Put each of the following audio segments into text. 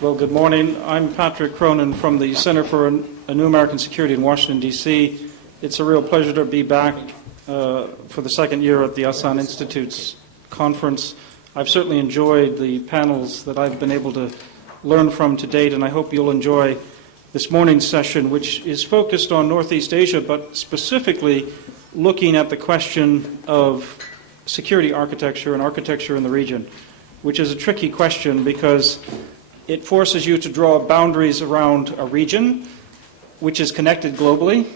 Well, good morning. I'm Patrick Cronin from the Center for a New American Security in Washington, D.C. It's a real pleasure to be back for the second year at the Asan Institute's conference. I've certainly enjoyed the panels that I've been able to learn from to date, and I hope you'll enjoy this morning's session, which is focused on Northeast Asia, but specifically looking at the question of security architecture and architecture in the region, which is a tricky question because it forces you to draw boundaries around a region which is connected globally.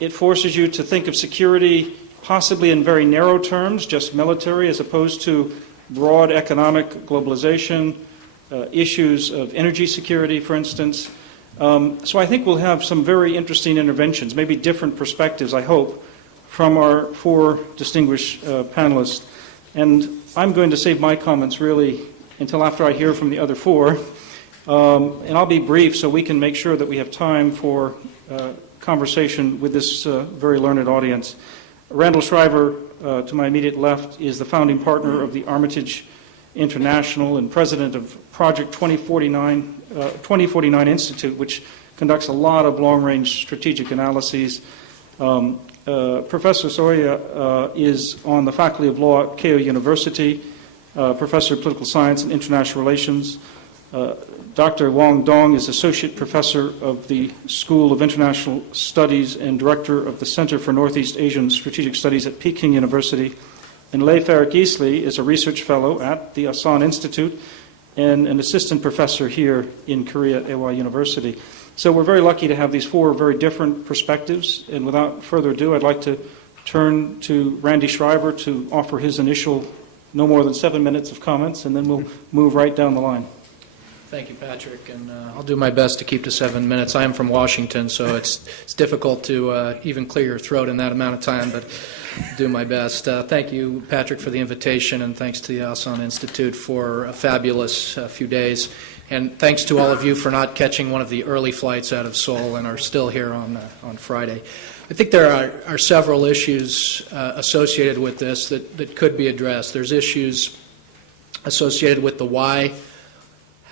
It forces you to think of security possibly in very narrow terms, just military, as opposed to broad economic globalization, issues of energy security, for instance. So I think we'll have some very interesting interventions, maybe different perspectives, I hope, from our four distinguished panelists. And I'm going to save my comments really until after I hear from the other four. And I'll be brief so we can make sure that we have time for conversation with this very learned audience. Randall Shriver, to my immediate left, is the founding partner of the Armitage International and president of Project 2049 Institute, which conducts a lot of long-range strategic analyses. Professor Soya is on the faculty of law at Keio University, professor of political science and international relations. Dr. Wang Dong is associate professor of the School of International Studies and director of the Center for Northeast Asian Strategic Studies at Peking University. And Lei Farag-Easley is a research fellow at the Asan Institute and an assistant professor here in Korea at Ewha University. So we're very lucky to have these four very different perspectives. And without further ado, I'd like to turn to Randy Shriver to offer his initial no more than 7 minutes of comments, and then we'll move right down the line. Thank you, Patrick, and I'll do my best to keep to 7 minutes. I am from Washington, so it's difficult to even clear your throat in that amount of time, but I'll do my best. Thank you, Patrick, for the invitation, and thanks to the Asan Institute for a fabulous few days. And thanks to all of you for not catching one of the early flights out of Seoul and are still here on Friday. I think there are several issues associated with this that could be addressed. There's issues associated with the why.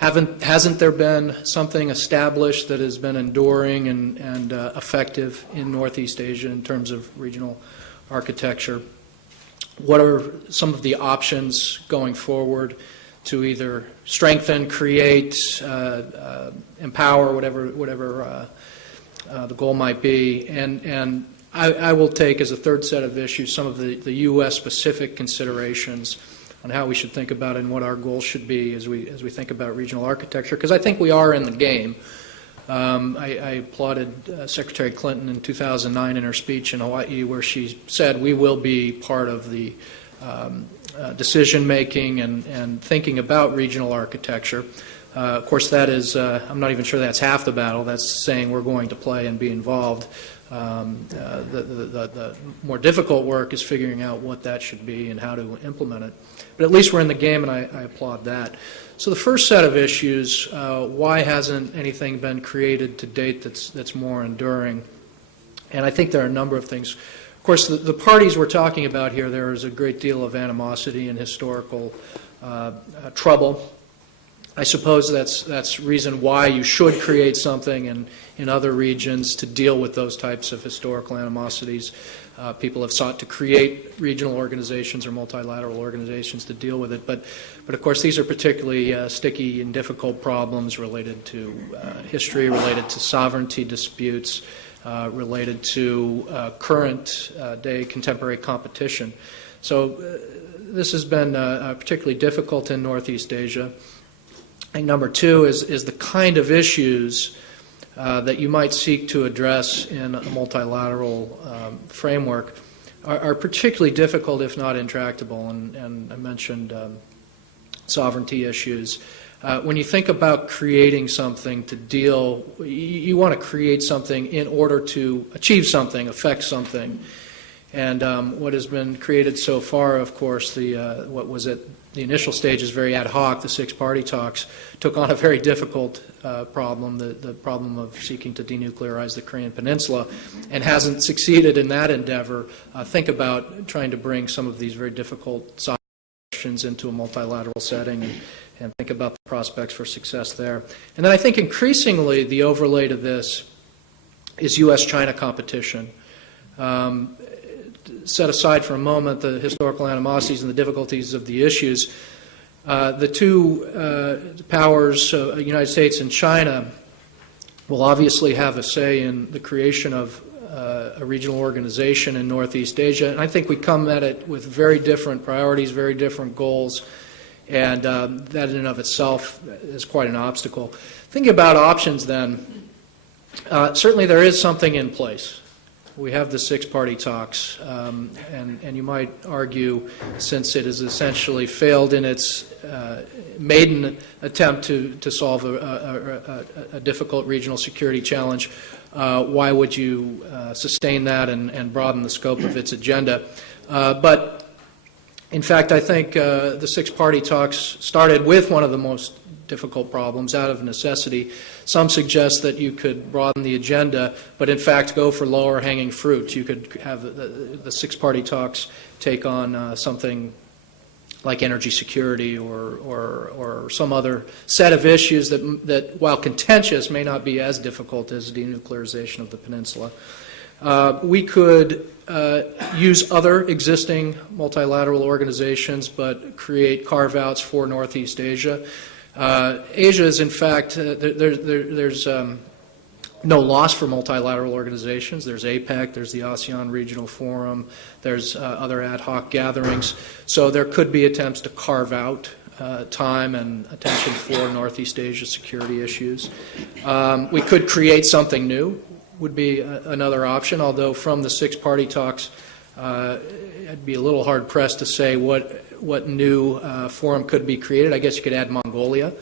Hasn't there been something established that has been enduring and effective in Northeast Asia in terms of regional architecture? What are some of the options going forward to either strengthen, create, empower, whatever the goal might be? And I will take as a third set of issues some of the U.S.-specific considerations on how we should think about it and what our goals should be as we think about regional architecture, because I think we are in the game. I applauded Secretary Clinton in 2009 in her speech in Hawaii where she said we will be part of the decision-making and thinking about regional architecture. Of course, that is, I'm not even sure that's half the battle. That's saying we're going to play and be involved. The more difficult work is figuring out what that should be and how to implement it. But at least we're in the game, and I applaud that. So the first set of issues, why hasn't anything been created to date that's more enduring? And I think there are a number of things. Of course, the parties we're talking about here, there is a great deal of animosity and historical trouble. I suppose that's reason why you should create something in other regions to deal with those types of historical animosities. People have sought to create regional organizations or multilateral organizations to deal with it, but of course these are particularly sticky and difficult problems related to history, related to sovereignty disputes, related to current day contemporary competition. So this has been particularly difficult in Northeast Asia. And number two is the kind of issues that you might seek to address in a multilateral framework are particularly difficult, if not intractable. And I mentioned sovereignty issues. When you think about creating something to deal, you want to create something in order to achieve something, affect something. And what has been created so far, of course, what was at the initial stage is very ad hoc. The six-party talks took on a very difficult problem, the problem of seeking to denuclearize the Korean Peninsula, and hasn't succeeded in that endeavor. Think about trying to bring some of these very difficult questions into a multilateral setting and think about the prospects for success there. And then I think increasingly the overlay to this is U.S.-China competition. Set aside for a moment the historical animosities and the difficulties of the issues, the two powers, United States and China, will obviously have a say in the creation of a regional organization in Northeast Asia. And I think we come at it with very different priorities, very different goals, and that in and of itself is quite an obstacle. Thinking about options then, certainly there is something in place. We have the six-party talks, and you might argue, since it has essentially failed in its maiden attempt to solve a difficult regional security challenge, why would you sustain that and broaden the scope of its agenda? But in fact, I think the six-party talks started with one of the most difficult problems out of necessity. Some suggest that you could broaden the agenda, but in fact go for lower hanging fruit. You could have the six-party talks take on something like energy security or some other set of issues that, while contentious, may not be as difficult as denuclearization of the peninsula. We could use other existing multilateral organizations, but create carve-outs for Northeast Asia. Asia is, in fact, there's no loss for multilateral organizations. There's APEC, there's the ASEAN Regional Forum, there's other ad hoc gatherings. So there could be attempts to carve out time and attention for Northeast Asia security issues. We could create something new, would be another option, although from the six-party talks, I'd be a little hard-pressed to say what new forum could be created. I guess you could add Mongolia,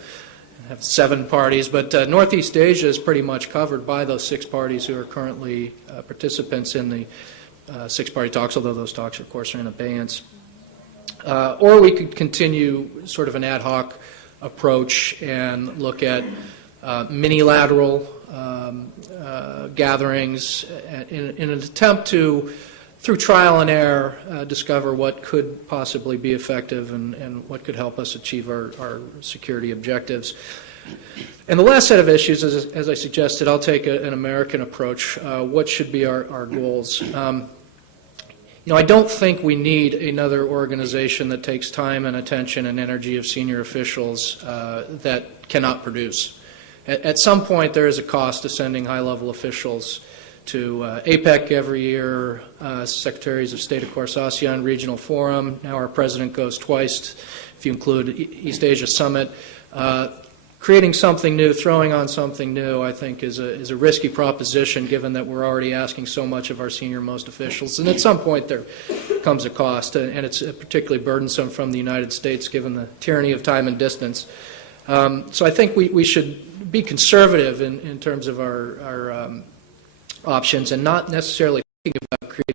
have 7 parties, but Northeast Asia is pretty much covered by those 6 parties who are currently participants in the six-party talks, although those talks, of course, are in abeyance. Or we could continue sort of an ad hoc approach and look at minilateral gatherings in an attempt to, through trial and error, discover what could possibly be effective and what could help us achieve our security objectives. And the last set of issues, as I suggested, I'll take an American approach. What should be our goals? I don't think we need another organization that takes time and attention and energy of senior officials that cannot produce. At some point, there is a cost to sending high-level officials to APEC every year, Secretaries of State, of course, ASEAN Regional Forum. Now our President goes twice, if you include East Asia Summit. Creating something new, throwing on something new, I think is a risky proposition, given that we're already asking so much of our senior-most officials. And at some point there comes a cost, and it's particularly burdensome from the United States, given the tyranny of time and distance. So I think we should be conservative in terms of our options, and not necessarily thinking about creating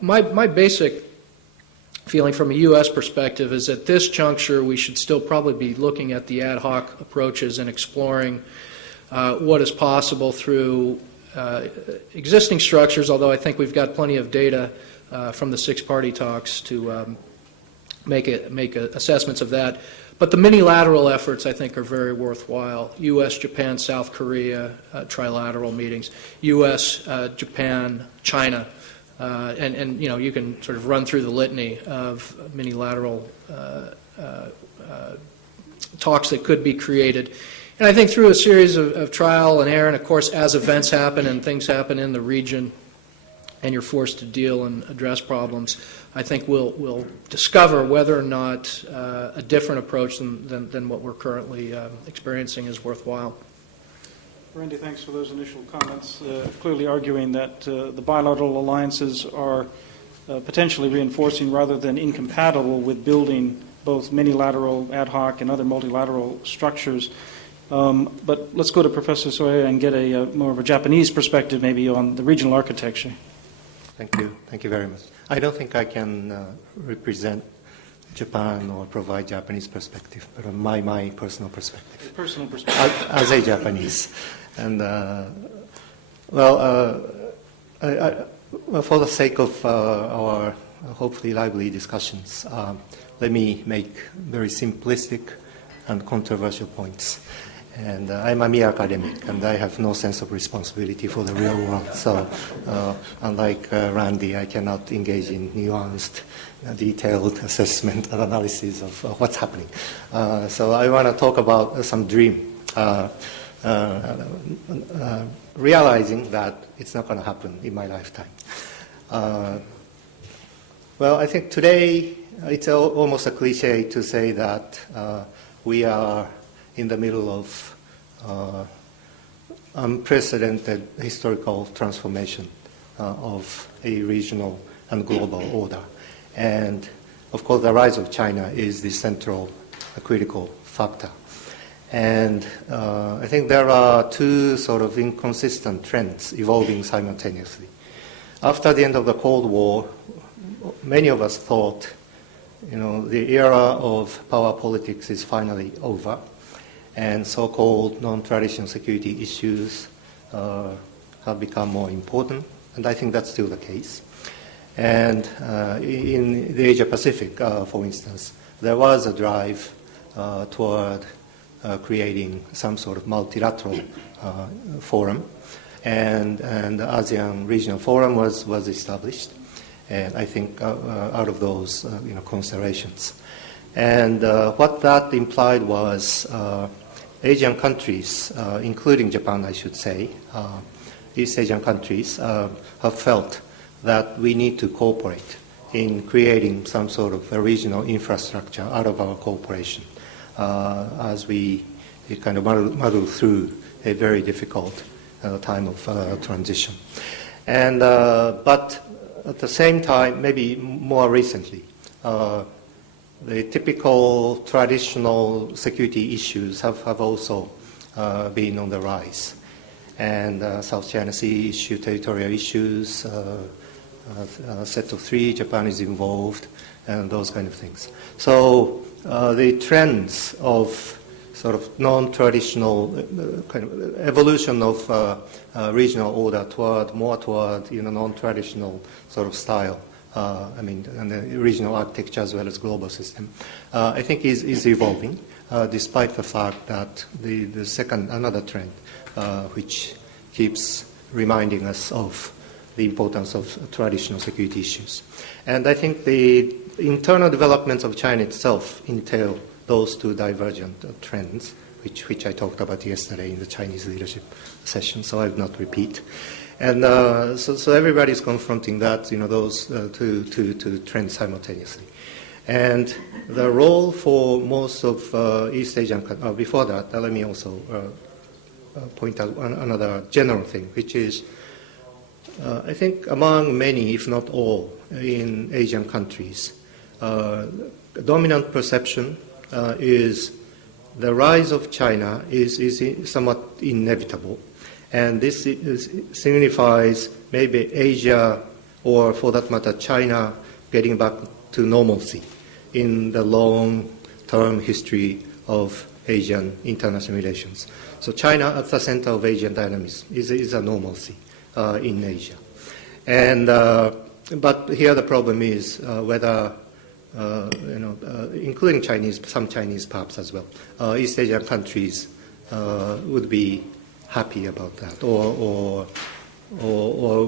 My basic feeling from a U.S. perspective is at this juncture we should still probably be looking at the ad hoc approaches and exploring what is possible through existing structures, although I think we've got plenty of data from the six-party talks to make assessments of that. But the minilateral efforts, I think, are very worthwhile. U.S., Japan, South Korea, trilateral meetings, U.S., Japan, China, and you can sort of run through the litany of minilateral talks that could be created. And I think through a series of trial and error, and of course as events happen and things happen in the region, and you're forced to deal and address problems, I think we'll discover whether or not a different approach than what we're currently experiencing is worthwhile. Randy, thanks for those initial comments. Clearly arguing that the bilateral alliances are potentially reinforcing rather than incompatible with building both minilateral, ad hoc, and other multilateral structures. But let's go to Professor Soya and get a more of a Japanese perspective maybe on the regional architecture. Thank you. Thank you very much. I don't think I can represent Japan or provide Japanese perspective, but my personal perspective. Personal perspective. As a Japanese. And, for the sake of our hopefully lively discussions, let me make very simplistic and controversial points. And I'm a mere academic, and I have no sense of responsibility for the real world. So, unlike Randy, I cannot engage in nuanced, detailed assessment and analysis of what's happening. So I want to talk about some dream, realizing that it's not going to happen in my lifetime. Well, I think today it's almost a cliche to say that we are in the middle of unprecedented historical transformation of a regional and global order. And of course, the rise of China is the central critical factor. And I think there are two sort of inconsistent trends evolving simultaneously. After the end of the Cold War, many of us thought, the era of power politics is finally over, and so-called non-traditional security issues have become more important, and I think that's still the case. And in the Asia-Pacific, for instance, there was a drive toward creating some sort of multilateral forum, and the ASEAN Regional Forum was established, and I think out of those considerations. And what that implied was Asian countries, including Japan, I should say, East Asian countries, have felt that we need to cooperate in creating some sort of a regional infrastructure out of our cooperation as we kind of muddle through a very difficult time of transition. And but at the same time, maybe more recently, the typical traditional security issues have also been on the rise. And South China Sea issue, territorial issues, set of three, Japan is involved, and those kind of things. So the trends of sort of non-traditional kind of evolution of regional order more toward non-traditional sort of style. And the regional architecture as well as global system, I think is evolving, despite the fact that another trend, which keeps reminding us of the importance of traditional security issues. And I think the internal developments of China itself entail those two divergent trends, which I talked about yesterday in the Chinese leadership session, so I will not repeat. And so everybody's confronting that, those two trends simultaneously. And the role for most of East Asian countries, before that, let me also point out another general thing, which is, I think among many, if not all, in Asian countries, dominant perception is the rise of China is somewhat inevitable. And this signifies maybe Asia, or for that matter China, getting back to normalcy in the long-term history of Asian international relations. So China at the center of Asian dynamism is a normalcy in Asia. And but here the problem is whether including some Chinese perhaps as well, East Asian countries would be happy about that, or would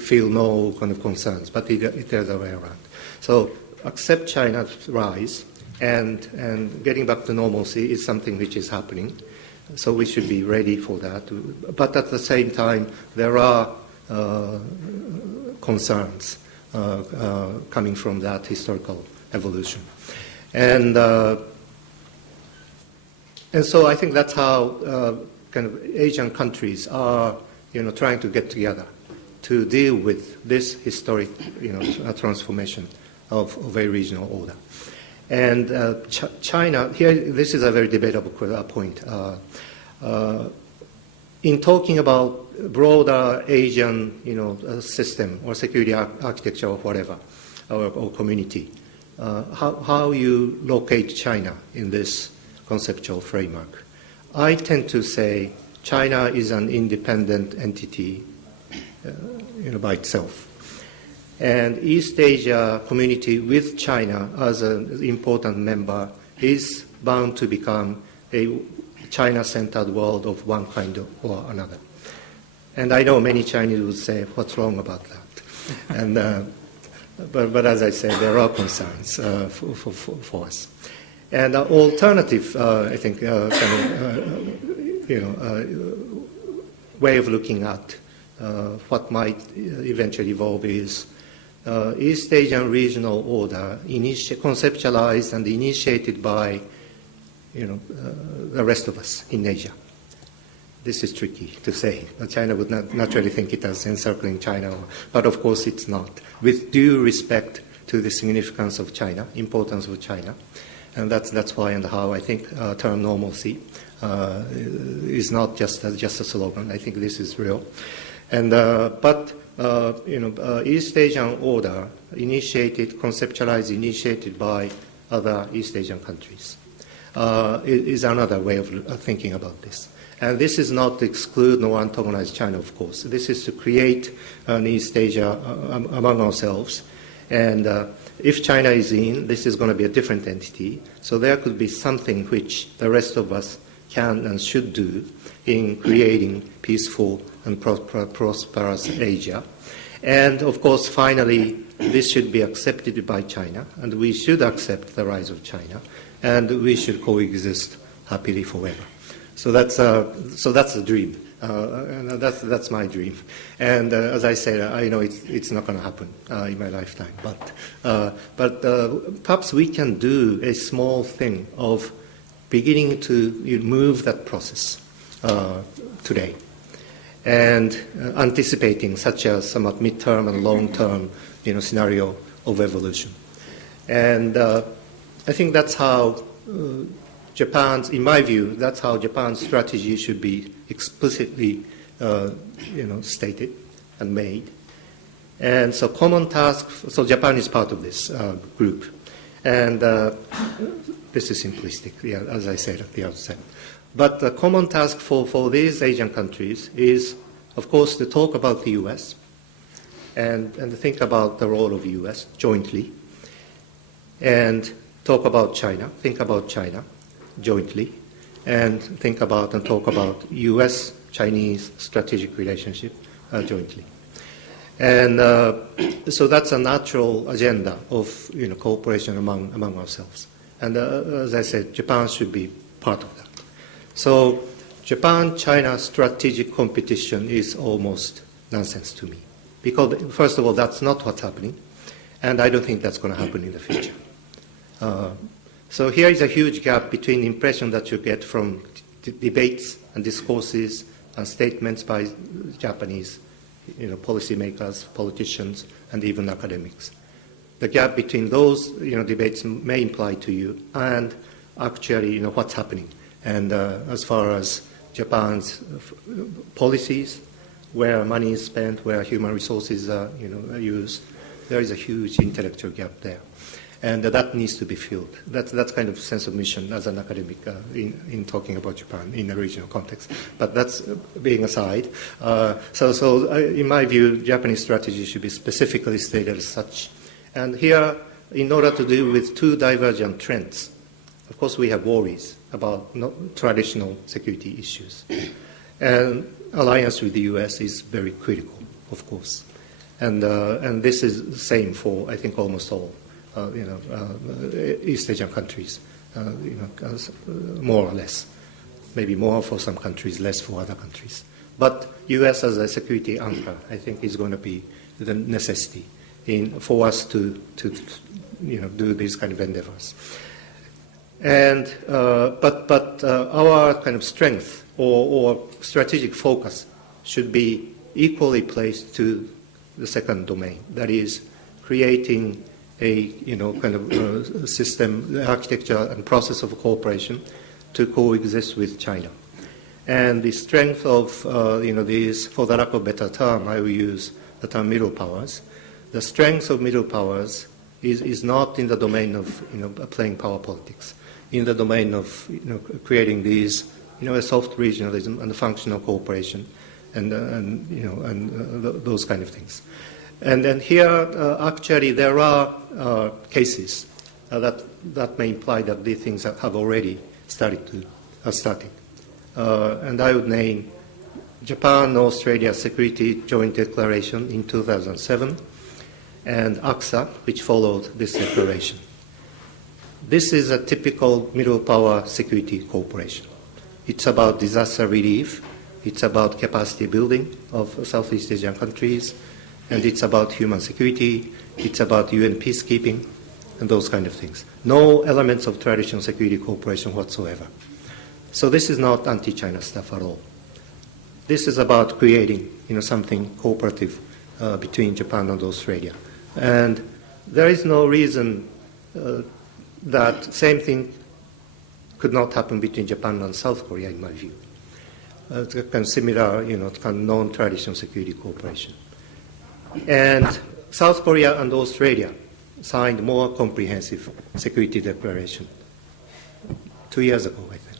feel no kind of concerns. But it is the other way around. So accept China's rise, and getting back to normalcy is something which is happening. So we should be ready for that. But at the same time, there are concerns coming from that historical evolution. And so I think that's how kind of Asian countries are trying to get together to deal with this historic transformation of a regional order. And China, here, this is a very debatable point. In talking about broader Asian, system or security architecture or whatever, or community, how you locate China in this conceptual framework. I tend to say China is an independent entity, by itself. And East Asia community with China as an important member is bound to become a China-centered world of one kind or another. And I know many Chinese would say, what's wrong about that? And, but as I said, there are concerns for us. And the alternative, I think, way of looking at what might eventually evolve is East Asian regional order conceptualized and initiated by the rest of us in Asia. This is tricky to say. China would not naturally think it as encircling China, but of course it's not. With due respect to the significance of China, importance of China, and that's why and how I think term normalcy is not just a slogan. I think this is real. And East Asian order conceptualized, initiated by other East Asian countries is another way of thinking about this. And this is not to exclude nor antagonize China, of course. This is to create an East Asia among ourselves. And if China is in, this is going to be a different entity. So there could be something which the rest of us can and should do in creating peaceful and prosperous Asia. And of course, finally, this should be accepted by China, and we should accept the rise of China, and we should coexist happily forever. So that's the dream. And that's my dream. And as I said, I know it's not going to happen in my lifetime. But perhaps we can do a small thing of beginning to move that process today, and anticipating such a somewhat midterm and long-term scenario of evolution. And I think that's how in my view, that's how Japan's strategy should be explicitly, stated and made. And so common task, so Japan is part of this group. And this is simplistic, as I said at the outset. But the common task for these Asian countries is, of course, to talk about the U.S. and think about the role of the U.S. jointly, and talk about China, think about China jointly, and think about and talk about U.S.-Chinese strategic relationship jointly. And so that's a natural agenda of cooperation among ourselves. And as I said, Japan should be part of that. So Japan-China strategic competition is almost nonsense to me. Because, first of all, that's not what's happening, and I don't think that's going to happen in the future. So here is a huge gap between the impression that you get from debates and discourses and statements by Japanese policymakers, politicians, and even academics. The gap between those debates may imply to you and actually what's happening. And as far as Japan's policies, where money is spent, where human resources are used. There is a huge intellectual gap there. And that needs to be filled. That's kind of sense of mission as an academic in talking about Japan in a regional context. But that's being aside. In my view, Japanese strategy should be specifically stated as such. And here, in order to deal with two divergent trends, of course, we have worries about traditional security issues. And alliance with the U.S. is very critical, of course. And this is the same for, I think, almost all East Asian countries, more or less. Maybe more for some countries, less for other countries. But U.S. as a security anchor, I think, is going to be the necessity for us to do these kind of endeavors. And but our kind of strength or strategic focus should be equally placed to the second domain, that is creating a kind of system, the architecture and process of cooperation to coexist with China. And the strength of these, for the lack of a better term, I will use the term middle powers. The strength of middle powers is not in the domain of playing power politics, in the domain of creating these a soft regionalism and functional cooperation, and those kind of things. And then here, actually, there are cases that may imply that these things have already started. And I would name Japan-Australia Security Joint Declaration in 2007 and AXA, which followed this declaration. This is a typical middle power security cooperation. It's about disaster relief, it's about capacity building of Southeast Asian countries, and it's about human security, it's about UN peacekeeping, and those kind of things. No elements of traditional security cooperation whatsoever. So this is not anti-China stuff at all. This is about creating something cooperative between Japan and Australia. And there is no reason that same thing could not happen between Japan and South Korea, in my view. It's a kind of similar, kind of non-traditional security cooperation. And South Korea and Australia signed more comprehensive security declaration 2 years ago, I think.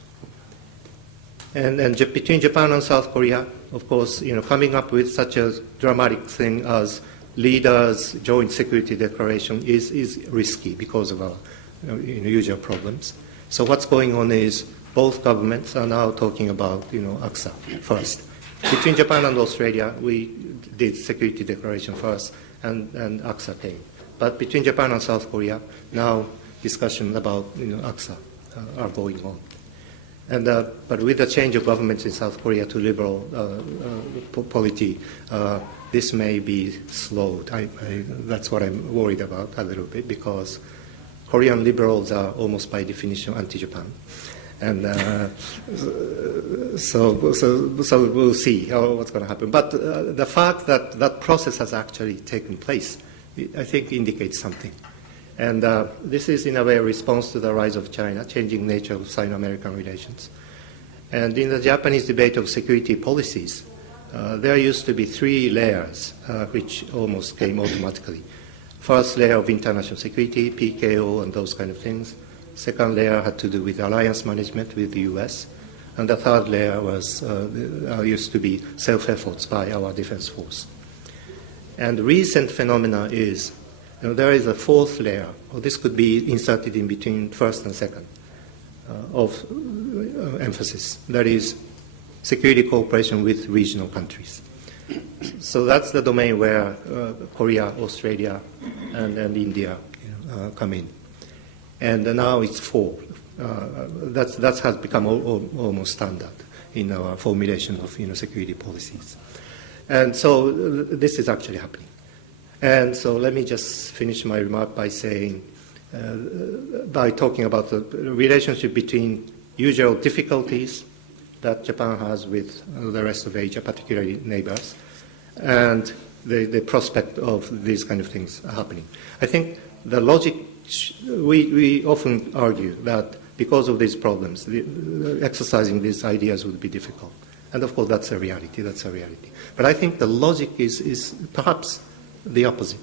And between Japan and South Korea, of course, coming up with such a dramatic thing as leaders' joint security declaration is risky because of our usual problems. So what's going on is both governments are now talking about AXA first. Between Japan and Australia, we did security declaration first, and AXA came. But between Japan and South Korea, now discussions about AXA are going on. And but with the change of governments in South Korea to liberal polity, this may be slowed. That's what I'm worried about a little bit, because Korean liberals are almost by definition anti-Japan. And so we'll see what's going to happen. But the fact that that process has actually taken place, I think, indicates something. And this is, in a way, a response to the rise of China, changing nature of Sino-American relations. And in the Japanese debate of security policies, there used to be three layers, which almost came automatically. First layer of international security, PKO, and those kind of things. Second layer had to do with alliance management with the U.S. And the third layer was used to be self-efforts by our defense force. And recent phenomena is there is a fourth layer, or this could be inserted in between first and second, of emphasis. That is security cooperation with regional countries. So that's the domain where Korea, Australia, and India come in. And now it's four. That has become almost standard in our formulation of security policies. And so this is actually happening. And so let me just finish my remark by saying, by talking about the relationship between usual difficulties that Japan has with the rest of Asia, particularly neighbors, and the prospect of these kind of things happening. I think the logic, we often argue that because of these problems, exercising these ideas would be difficult. And of course, that's a reality. That's a reality. But I think the logic is perhaps the opposite.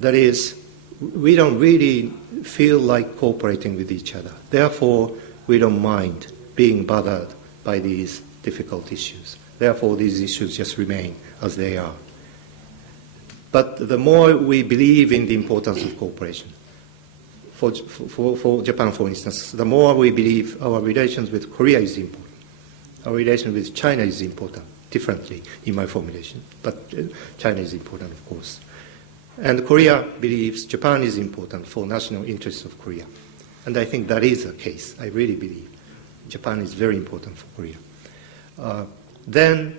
That is, we don't really feel like cooperating with each other. Therefore, we don't mind being bothered by these difficult issues. Therefore, these issues just remain as they are. But the more we believe in the importance of cooperation, for Japan, for instance, the more we believe our relations with Korea is important. Our relation with China is important, differently in my formulation, but China is important, of course. And Korea believes Japan is important for national interests of Korea. And I think that is the case. I really believe Japan is very important for Korea. Then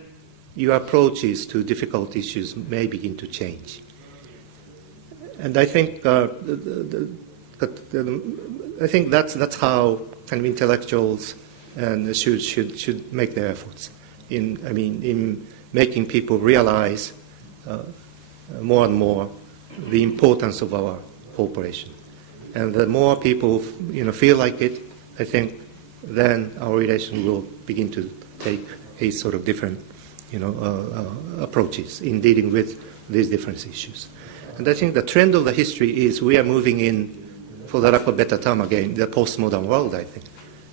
your approaches to difficult issues may begin to change. And I think that's how kind of intellectuals and should make their efforts in making people realize more and more the importance of our cooperation. And the more people feel like it, I think then our relation will begin to take a sort of different approaches in dealing with these different issues. And I think the trend of the history is we are moving in, for the lack of a better term again, the postmodern world, I think,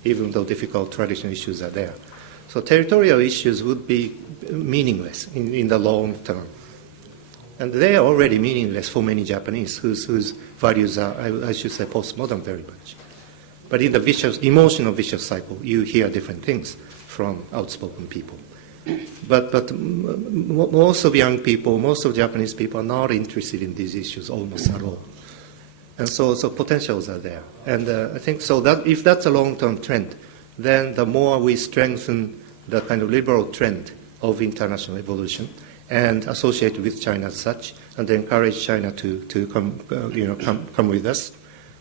even though difficult traditional issues are there. So territorial issues would be meaningless in the long term. And they are already meaningless for many Japanese whose values are, I should say, postmodern very much. But in the emotional vicious cycle, you hear different things from outspoken people. But most of young people, most of Japanese people are not interested in these issues almost at all. And so potentials are there. And I think so that if that's a long-term trend, then the more we strengthen the kind of liberal trend of international evolution and associate with China as such, and encourage China to come with us,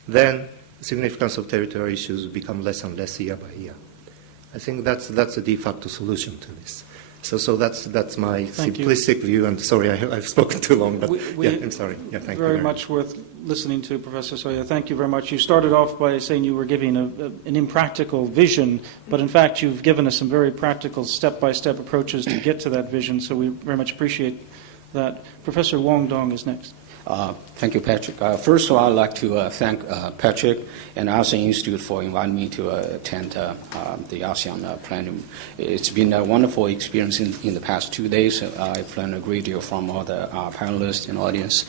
then the significance of territorial issues will become less and less year by year. I think that's a de facto solution to this. So that's my simplistic view. And sorry, I've spoken too long, but I'm sorry. Yeah, thank you very much. Worth listening to, Professor Soya. Thank you very much. You started off by saying you were giving an impractical vision, but in fact you've given us some very practical step-by-step approaches to get to that vision, so we very much appreciate that. Professor Wong Dong is next. Thank you, Patrick. First of all, I'd like to thank Patrick and ASEAN Institute for inviting me to attend the ASEAN Plenum. It's been a wonderful experience in the past 2 days. I've learned a great deal from all the panelists and audience.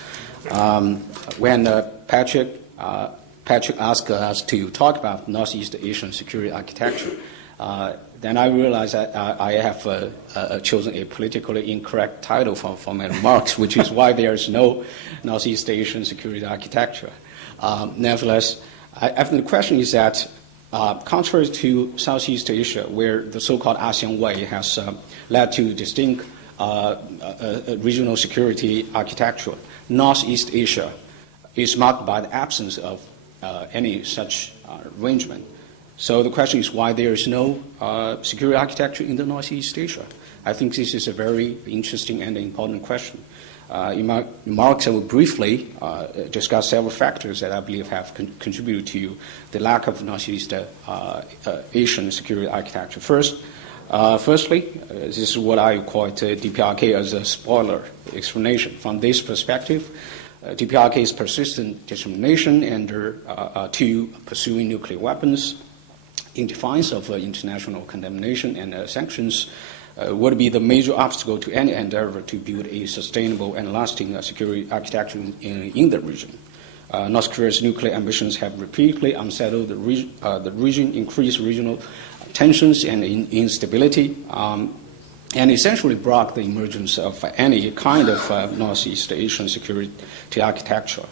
When Patrick asked us to talk about Northeast Asian security architecture, then I realized that I have chosen a politically incorrect title for my remarks, which is why there is no Northeast Asian security architecture. Nevertheless, I think the question is that contrary to Southeast Asia, where the so-called ASEAN way has led to distinct regional security architecture, Northeast Asia is marked by the absence of any such arrangement. So the question is why there is no security architecture in the Northeast Asia. I think this is a very interesting and important question. In my remarks, I will briefly discuss several factors that I believe have contributed to the lack of Northeast Asian security architecture. Firstly, this is what I call it DPRK as a spoiler explanation. From this perspective, DPRK's persistent determination and to pursuing nuclear weapons in defiance of international condemnation and sanctions would be the major obstacle to any endeavor to build a sustainable and lasting security architecture in the region. North Korea's nuclear ambitions have repeatedly unsettled the region, increased regional tensions and instability, and essentially blocked the emergence of any kind of Northeast Asian security architecture.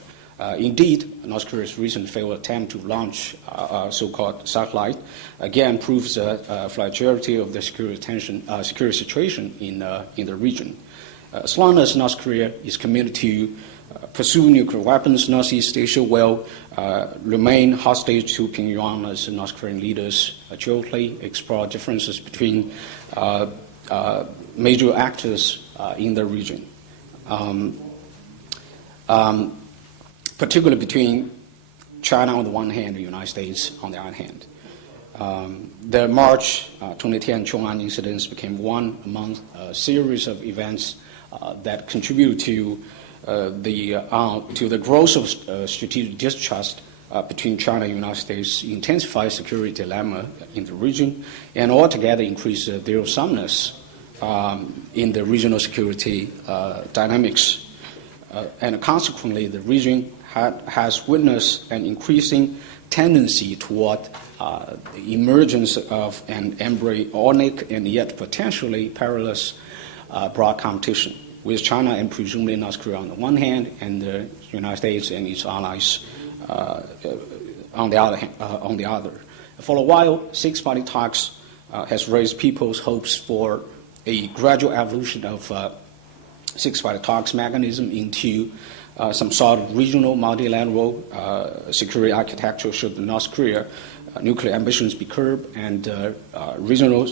Indeed, North Korea's recent failed attempt to launch a so-called satellite again proves the fragility of the security situation in the region. As long as North Korea is committed to pursue nuclear weapons, Northeast Asia will remain hostage to Pyongyang as North Korean leaders jointly explore differences between major actors in the region. Particularly between China on the one hand, the United States on the other hand. The March 2010 Chong'an incidents became one among a series of events that contribute to the growth of strategic distrust between China and the United States, intensified security dilemma in the region, and altogether increase zero-sumness in the regional security dynamics. And consequently, the region has witnessed an increasing tendency toward the emergence of an embryonic and yet potentially perilous broad competition with China and presumably North Korea on the one hand, and the United States and its allies on the other. For a while, six-party talks has raised people's hopes for a gradual evolution of six-party talks mechanism into some sort of regional multilateral security architecture should North Korea nuclear ambitions be curbed and regional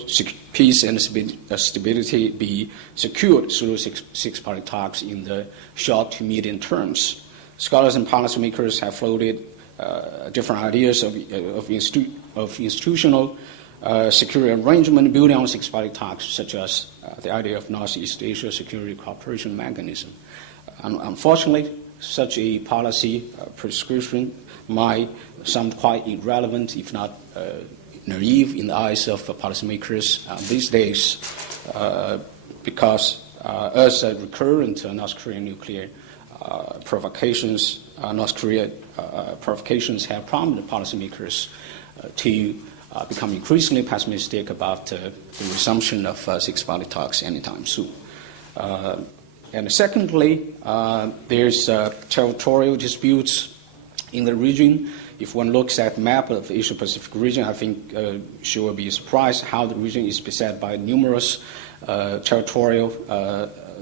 peace and stability be secured through six-party talks in the short to medium terms. Scholars and policymakers have floated different ideas of institutional security arrangement building on six-party talks, such as the idea of Northeast Asia Security Cooperation Mechanism. Unfortunately, such a policy prescription might sound quite irrelevant, if not naive, in the eyes of policymakers these days, because as recurrent North Korean nuclear provocations, North Korea provocations have prompted policymakers to become increasingly pessimistic about the resumption of six-party talks anytime soon. And secondly, there's territorial disputes in the region. If one looks at the map of the Asia-Pacific region, I think she will be surprised how the region is beset by numerous territorial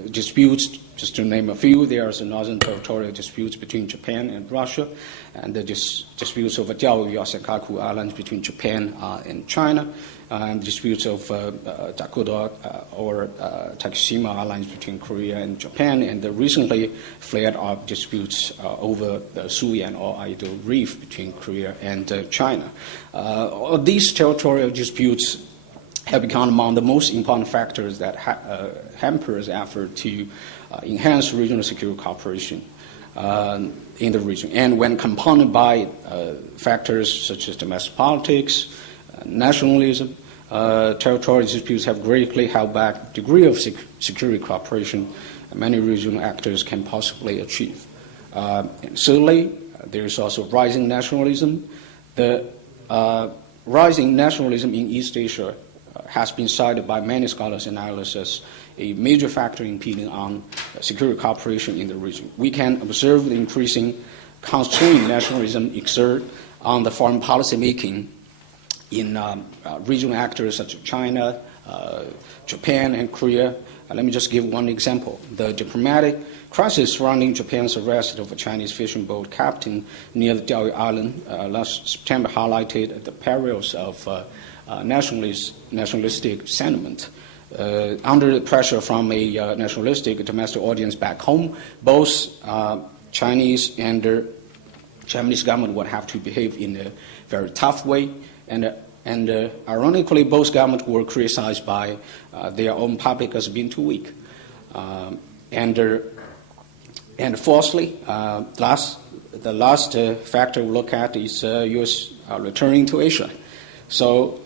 disputes. Just to name a few, there's the northern territorial disputes between Japan and Russia, and the disputes over Diaoyu or Senkaku Islands between Japan and China, and disputes of Dakota or Takeshima Islands between Korea and Japan, and the recently flared up disputes over the Suyan or Aido Reef between Korea and China. These territorial disputes have become among the most important factors that hampers effort to enhance regional security cooperation in the region. And when compounded by factors such as domestic politics, nationalism, territorial disputes have greatly held back the degree of security cooperation many regional actors can possibly achieve. And certainly, there is also rising nationalism. The rising nationalism in East Asia has been cited by many scholars and analysts as a major factor impeding on security cooperation in the region. We can observe the increasing constraint nationalism exert on the foreign policy making in regional actors such as China, Japan, and Korea. Let me just give one example. The diplomatic crisis surrounding Japan's arrest of a Chinese fishing boat captain near the Diaoyu Island last September highlighted the perils of nationalistic sentiment. Under the pressure from a nationalistic domestic audience back home, both Chinese and the Japanese government would have to behave in a very tough way, and ironically, both governments were criticized by their own public as being too weak. And fourthly, the last factor we look at is U.S. Returning to Asia. So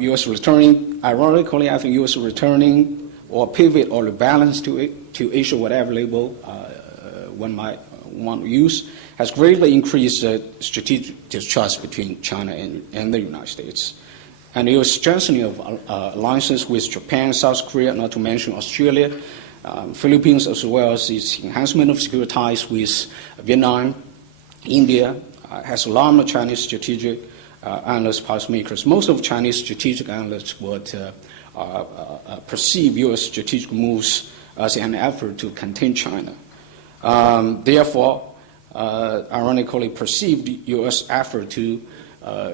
U.S. returning, ironically, I think U.S. returning or pivot or rebalance to Asia, whatever label one might want to use, has greatly increased strategic distrust between China and the United States. And U.S. strengthening of alliances with Japan, South Korea, not to mention Australia, Philippines, as well as its enhancement of security ties with Vietnam, India, has alarmed Chinese strategic analysts, policymakers. Most of Chinese strategic analysts would perceive U.S. strategic moves as an effort to contain China. Therefore, ironically, perceived U.S. effort to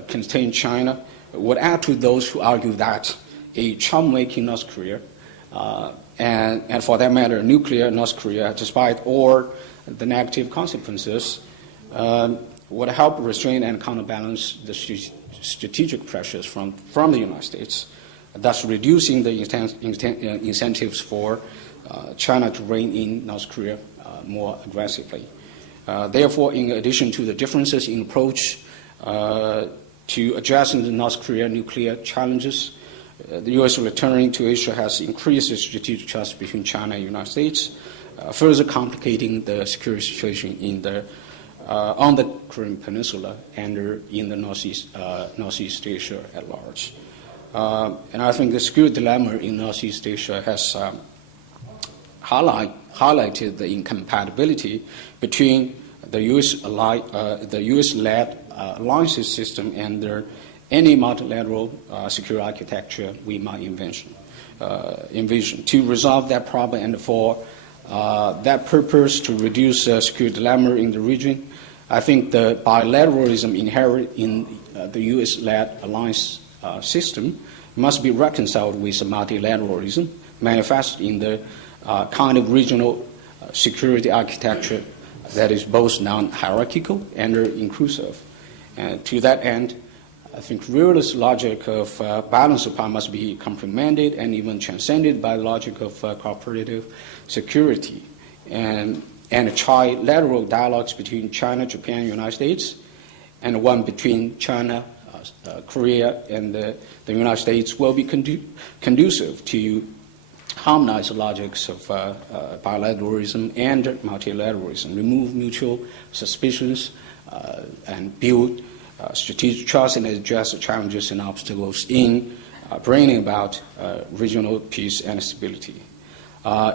contain China would add to those who argue that a charm-making North Korea, and for that matter, nuclear North Korea, despite all the negative consequences, would help restrain and counterbalance the strategic pressures from the United States, thus reducing the incentives for China to rein in North Korea more aggressively. Therefore, in addition to the differences in approach to addressing the North Korea nuclear challenges, the U.S. returning to Asia has increased the strategic trust between China and the United States, further complicating the security situation on the Korean Peninsula and in the Northeast Asia at large. And I think the security dilemma in Northeast Asia has highlighted the incompatibility between the U.S.-led alliances system and any multilateral security architecture we might envision. To resolve that problem and for that purpose to reduce security dilemma in the region, I think the bilateralism inherent in the U.S.-led alliance system must be reconciled with multilateralism manifest in the kind of regional security architecture that is both non-hierarchical and inclusive. And to that end, I think realist logic of balance of power must be complemented and even transcended by the logic of cooperative security. And trilateral dialogues between China, Japan, and the United States, and one between China, Korea, and the United States will be conducive to harmonize the logics of bilateralism and multilateralism, remove mutual suspicions, and build strategic trust and address the challenges and obstacles in bringing about regional peace and stability.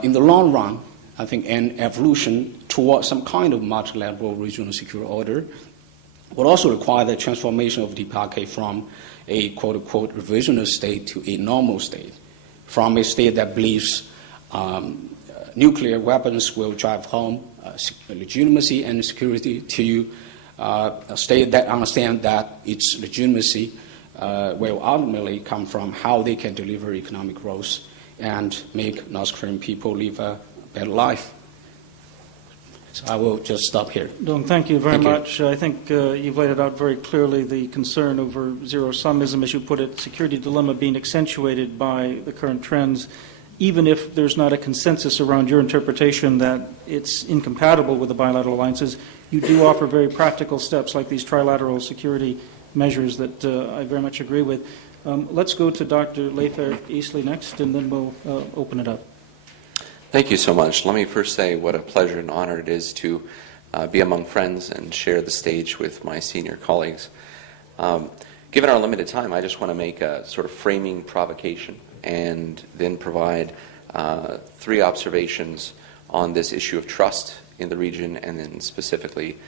In the long run, I think an evolution towards some kind of multilateral regional security order would also require the transformation of DPRK from a quote-unquote revisionist state to a normal state, from a state that believes nuclear weapons will drive home legitimacy and security to a state that understands that its legitimacy will ultimately come from how they can deliver economic growth and make North Korean people live a better life. So I will just stop here. Dong, thank you very much. I think you've laid it out very clearly, the concern over zero-summism, as you put it, security dilemma being accentuated by the current trends, even if there's not a consensus around your interpretation that it's incompatible with the bilateral alliances. You do offer very practical steps like these trilateral security measures that I very much agree with. Let's go to Dr. Leifer Eastley next, and then we'll open it up. Thank you so much. Let me first say what a pleasure and honor it is to be among friends and share the stage with my senior colleagues. Given our limited time, I just want to make a sort of framing provocation and then provide 3 observations on this issue of trust in the region, and then specifically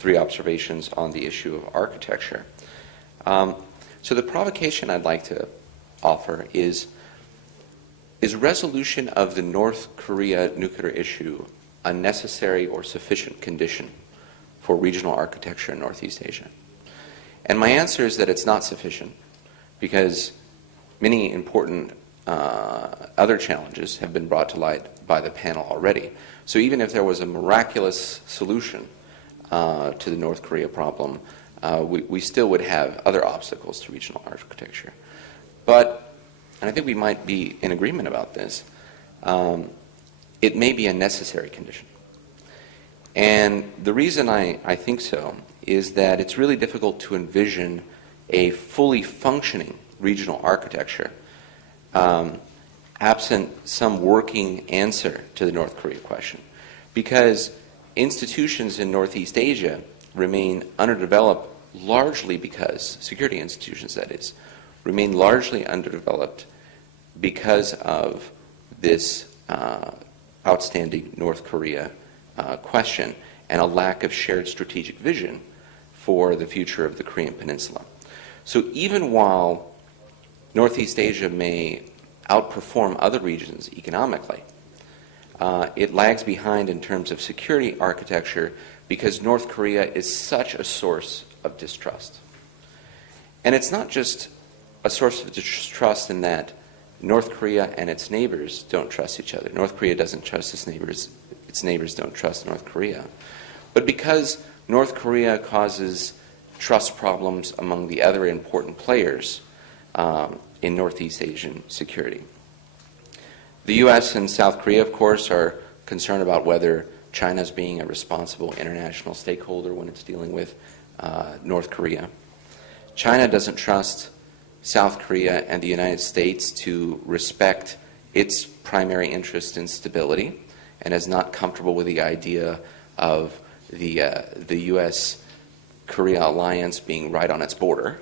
3 observations on the issue of architecture. So the provocation I'd like to offer is resolution of the North Korea nuclear issue a necessary or sufficient condition for regional architecture in Northeast Asia? And my answer is that it's not sufficient, because many important other challenges have been brought to light by the panel already. So even if there was a miraculous solution to the North Korea problem, we still would have other obstacles to regional architecture. But, and I think we might be in agreement about this, it may be a necessary condition. And the reason I think so is that it's really difficult to envision a fully functioning regional architecture absent some working answer to the North Korea question. Because institutions in Northeast Asia remain underdeveloped largely because, security institutions that is, remain largely underdeveloped because of this outstanding North Korea question and a lack of shared strategic vision for the future of the Korean Peninsula. So even while Northeast Asia may outperform other regions economically, it lags behind in terms of security architecture because North Korea is such a source of distrust. And it's not just a source of distrust in that North Korea and its neighbors don't trust each other. North Korea doesn't trust its neighbors don't trust North Korea. But because North Korea causes trust problems among the other important players in Northeast Asian security. The U.S. and South Korea, of course, are concerned about whether China's being a responsible international stakeholder when it's dealing with North Korea. China doesn't trust South Korea and the United States to respect its primary interest in stability, and is not comfortable with the idea of the U.S.-Korea alliance being right on its border.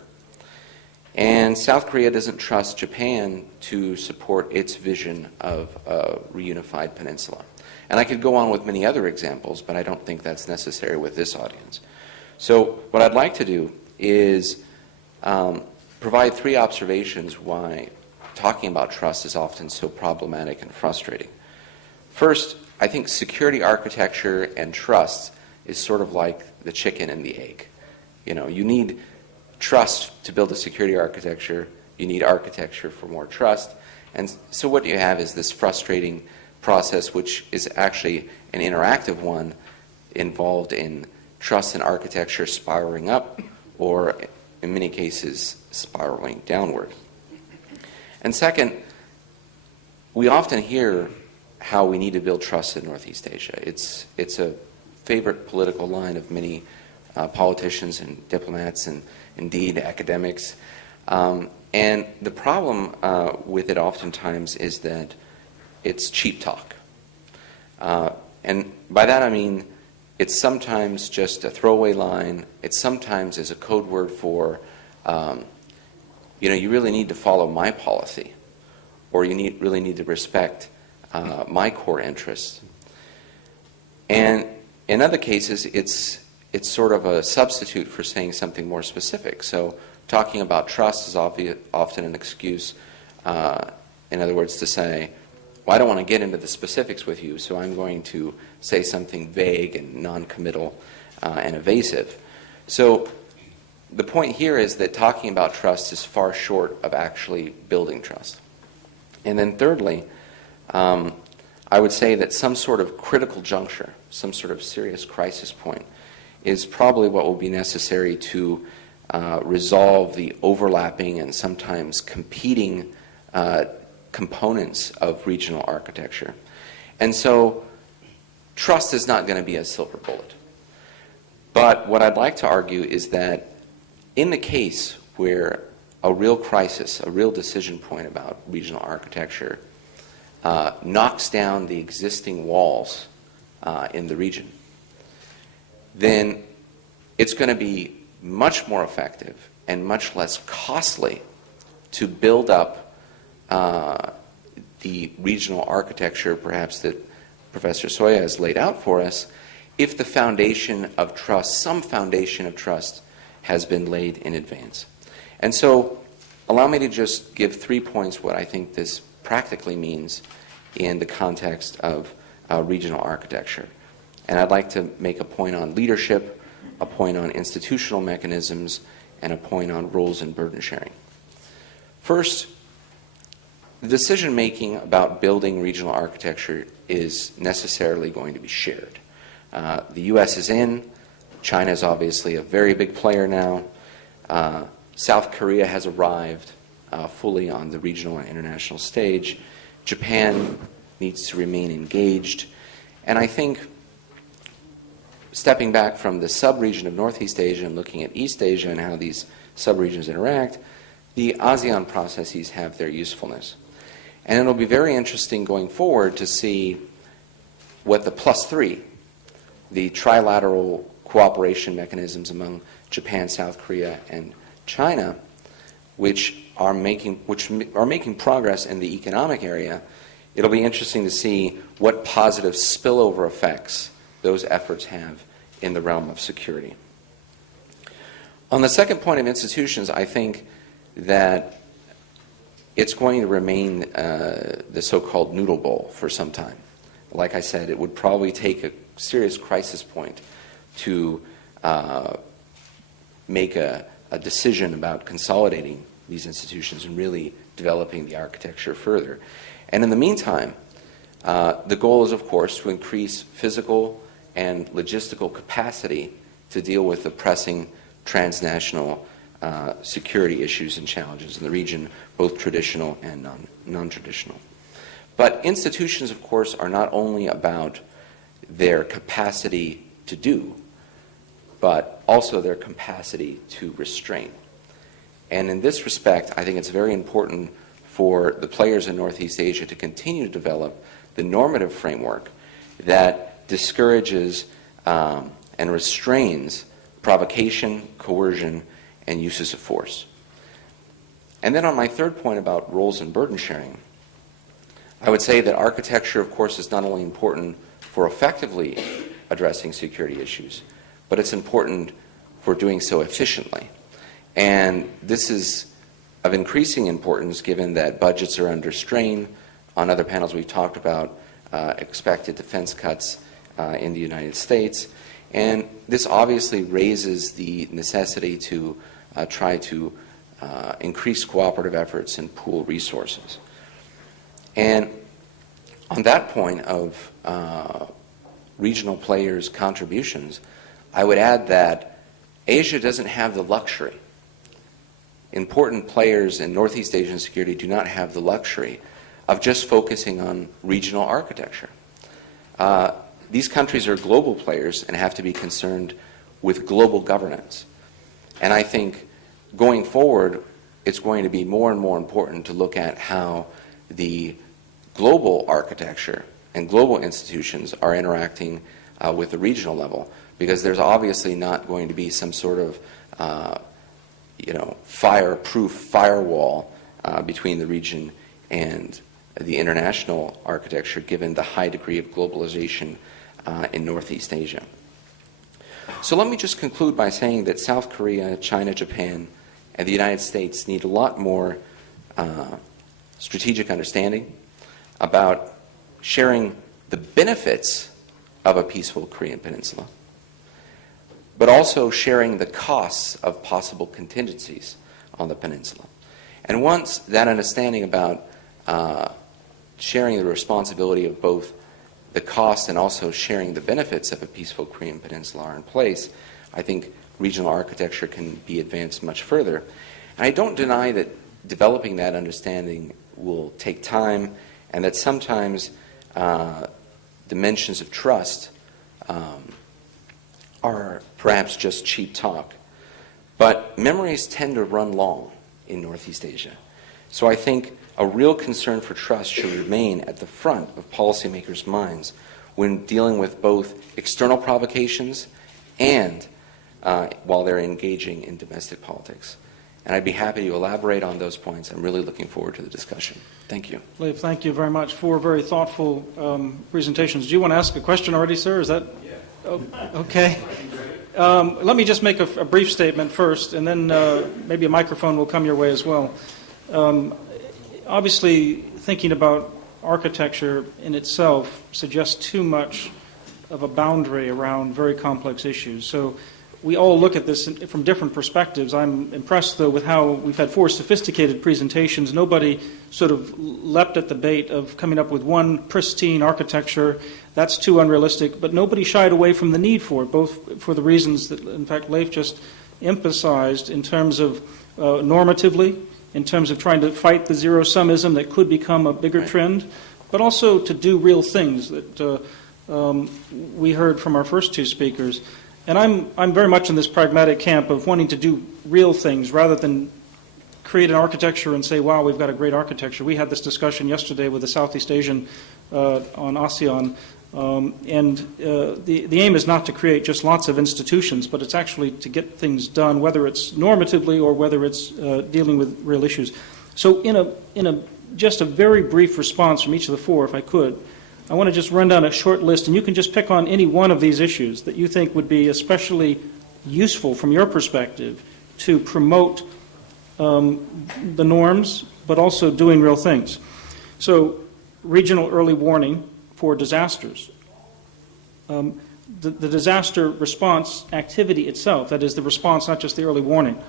And South Korea doesn't trust Japan to support its vision of a reunified peninsula. And I could go on with many other examples, but I don't think that's necessary with this audience. So what I'd like to do is provide 3 observations why talking about trust is often so problematic and frustrating. First, I think security architecture and trust is sort of like the chicken and the egg. You know, you need trust to build a security architecture, you need architecture for more trust, and so what you have is this frustrating process, which is actually an interactive one involved in trust and architecture spiraling up, or in many cases spiraling downward. And second, we often hear how we need to build trust in Northeast Asia. It's a favorite political line of many politicians and diplomats and indeed academics. And the problem with it oftentimes is that it's cheap talk. And by that I mean it's sometimes just a throwaway line. It sometimes is a code word for, you really need to follow my policy, or you really need to respect my core interests. And in other cases, it's sort of a substitute for saying something more specific. So talking about trust is often an excuse, in other words, to say, well, I don't want to get into the specifics with you, so I'm going to say something vague and non-committal and evasive. So the point here is that talking about trust is far short of actually building trust. And then thirdly, I would say that some sort of critical juncture, some sort of serious crisis point, is probably what will be necessary to resolve the overlapping and sometimes competing components of regional architecture. And so trust is not going to be a silver bullet. But what I'd like to argue is that in the case where a real crisis, a real decision point about regional architecture knocks down the existing walls in the region, then it's going to be much more effective and much less costly to build up the regional architecture, perhaps that Professor Soya has laid out for us, if the foundation of trust, some foundation of trust, has been laid in advance. And so allow me to just give 3 points what I think this practically means in the context of regional architecture. And I'd like to make a point on leadership, a point on institutional mechanisms, and a point on roles and burden sharing. First, the decision-making about building regional architecture is necessarily going to be shared. The U.S. is in. China is obviously a very big player now. South Korea has arrived fully on the regional and international stage. Japan needs to remain engaged. And I think stepping back from the sub-region of Northeast Asia and looking at East Asia and how these sub-regions interact, the ASEAN processes have their usefulness. And it'll be very interesting going forward to see what the +3, the trilateral cooperation mechanisms among Japan, South Korea, and China, which are making progress in the economic area. It'll be interesting to see what positive spillover effects those efforts have in the realm of security. On the second point of institutions, I think that it's going to remain the so-called noodle bowl for some time. Like I said, it would probably take a serious crisis point to make a decision about consolidating these institutions and really developing the architecture further. And in the meantime, the goal is, of course, to increase physical and logistical capacity to deal with the pressing transnational security issues and challenges in the region, both traditional and non-traditional. But institutions, of course, are not only about their capacity to do, but also their capacity to restrain. And in this respect, I think it's very important for the players in Northeast Asia to continue to develop the normative framework that discourages and restrains provocation, coercion, and uses of force. And then on my third point about roles and burden sharing, I would say that architecture, of course, is not only important for effectively addressing security issues, but it's important for doing so efficiently. And this is of increasing importance given that budgets are under strain. On other panels we've talked about expected defense cuts in the United States. And this obviously raises the necessity to try to increase cooperative efforts and pool resources. And on that point of regional players' contributions, I would add that Asia doesn't have the luxury. Important players in Northeast Asian security do not have the luxury of just focusing on regional architecture. These countries are global players and have to be concerned with global governance. And I think going forward, it's going to be more and more important to look at how the global architecture and global institutions are interacting with the regional level, because there's obviously not going to be some sort of fireproof firewall between the region and the international architecture, given the high degree of globalization in Northeast Asia. So let me just conclude by saying that South Korea, China, Japan, and the United States need a lot more strategic understanding about sharing the benefits of a peaceful Korean peninsula, but also sharing the costs of possible contingencies on the peninsula. And once that understanding about sharing the responsibility of both the cost and also sharing the benefits of a peaceful Korean peninsula are in place, I think regional architecture can be advanced much further. And I don't deny that developing that understanding will take time, and that sometimes dimensions of trust are perhaps just cheap talk. But memories tend to run long in Northeast Asia. So I think a real concern for trust should remain at the front of policymakers' minds when dealing with both external provocations and while they're engaging in domestic politics. And I'd be happy to elaborate on those points. I'm really looking forward to the discussion. Thank you. Leif, thank you very much for very thoughtful presentations. Do you want to ask a question already, sir? Is that? Yeah. Oh, okay. Let me just make a brief statement first, and then maybe a microphone will come your way as well. Obviously, thinking about architecture in itself suggests too much of a boundary around very complex issues. So we all look at this from different perspectives. I'm impressed, though, with how we've had 4 sophisticated presentations. Nobody sort of leapt at the bait of coming up with one pristine architecture. That's too unrealistic. But nobody shied away from the need for it, both for the reasons that, in fact, Leif just emphasized in terms of normatively, in terms of trying to fight the zero-summism that could become a bigger trend, but also to do real things that we heard from our first 2 speakers. And I'm very much in this pragmatic camp of wanting to do real things rather than create an architecture and say, wow, we've got a great architecture. We had this discussion yesterday with the Southeast Asian on ASEAN, and the aim is not to create just lots of institutions, but it's actually to get things done, whether it's normatively or whether it's dealing with real issues. So in just a very brief response from each of the 4, if I could, I want to just run down a short list, and you can just pick on any one of these issues that you think would be especially useful from your perspective to promote the norms, but also doing real things. So, regional early warning for disasters. The disaster response activity itself, that is the response, not just the early warning.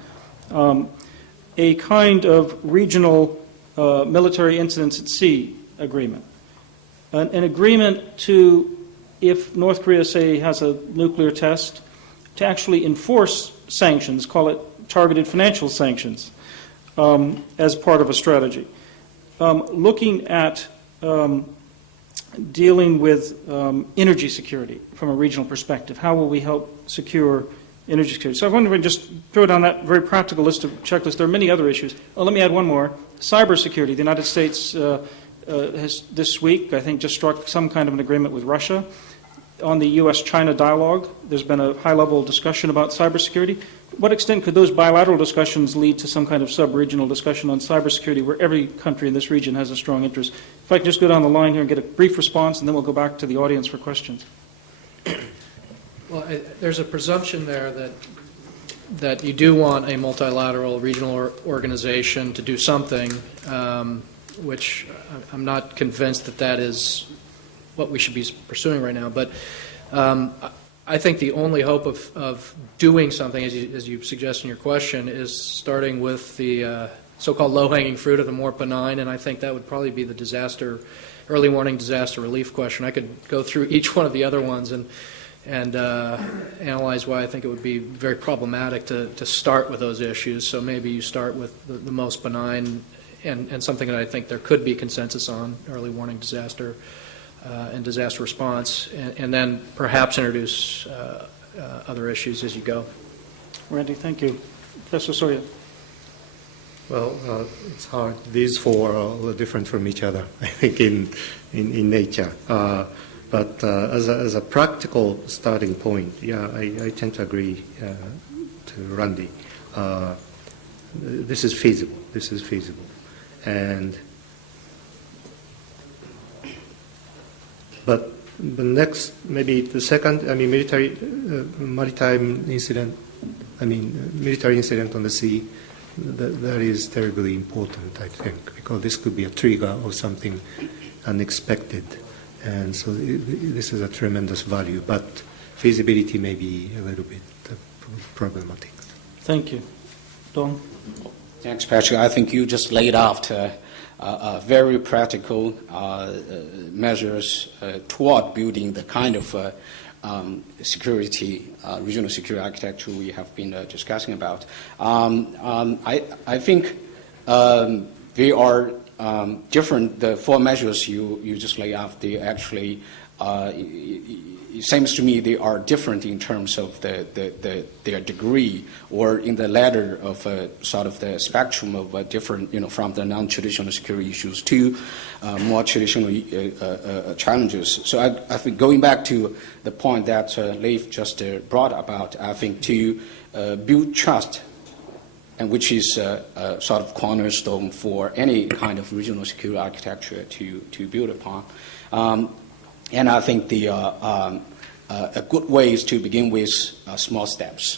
A kind of regional military incidents at sea agreement. An agreement to, if North Korea, say, has a nuclear test, to actually enforce sanctions, call it targeted financial sanctions, as part of a strategy. Looking at dealing with energy security from a regional perspective, how will we help secure energy security? So I wonder if we just throw down that very practical checklist. There are many other issues. Oh, let me add one more. Cybersecurity. The United States has this week, I think, just struck some kind of an agreement with Russia. On the U.S.-China dialogue, there's been a high-level discussion about cybersecurity. To what extent could those bilateral discussions lead to some kind of sub-regional discussion on cybersecurity where every country in this region has a strong interest? If I could just go down the line here and get a brief response, and then we'll go back to the audience for questions. Well, there's a presumption there that you do want a multilateral regional organization to do something, which I'm not convinced that is what we should be pursuing right now. But I think the only hope of doing something, as you suggest in your question, is starting with the so-called low-hanging fruit of the more benign, and I think that would probably be the early warning disaster relief question. I could go through each one of the other ones and analyze why I think it would be very problematic to start with those issues. So maybe you start with the most benign and something that I think there could be consensus on, early warning disaster and disaster response, and then perhaps introduce other issues as you go. Randy, thank you. Professor Soya. Well, it's hard. These four are different from each other, I think, in nature. But as a practical starting point, yeah, I tend to agree to Randy. This is feasible. This is feasible. But the next, maybe the second, military incident on the sea, that is terribly important, I think, because this could be a trigger of something unexpected. And so this is a tremendous value, but feasibility may be a little bit problematic. Thank you. Don? Thanks, Patrick. I think you just laid out very practical measures toward building the kind of security, regional security architecture we have been discussing about. I think they are different. The four measures you just laid out, they actually, it seems to me they are different in terms of their degree, or in the ladder of sort of the spectrum of different, from the non-traditional security issues to more traditional challenges. So I think going back to the point that Leif just brought about, I think to build trust, and which is a sort of cornerstone for any kind of regional security architecture to build upon. And I think a good way is to begin with small steps.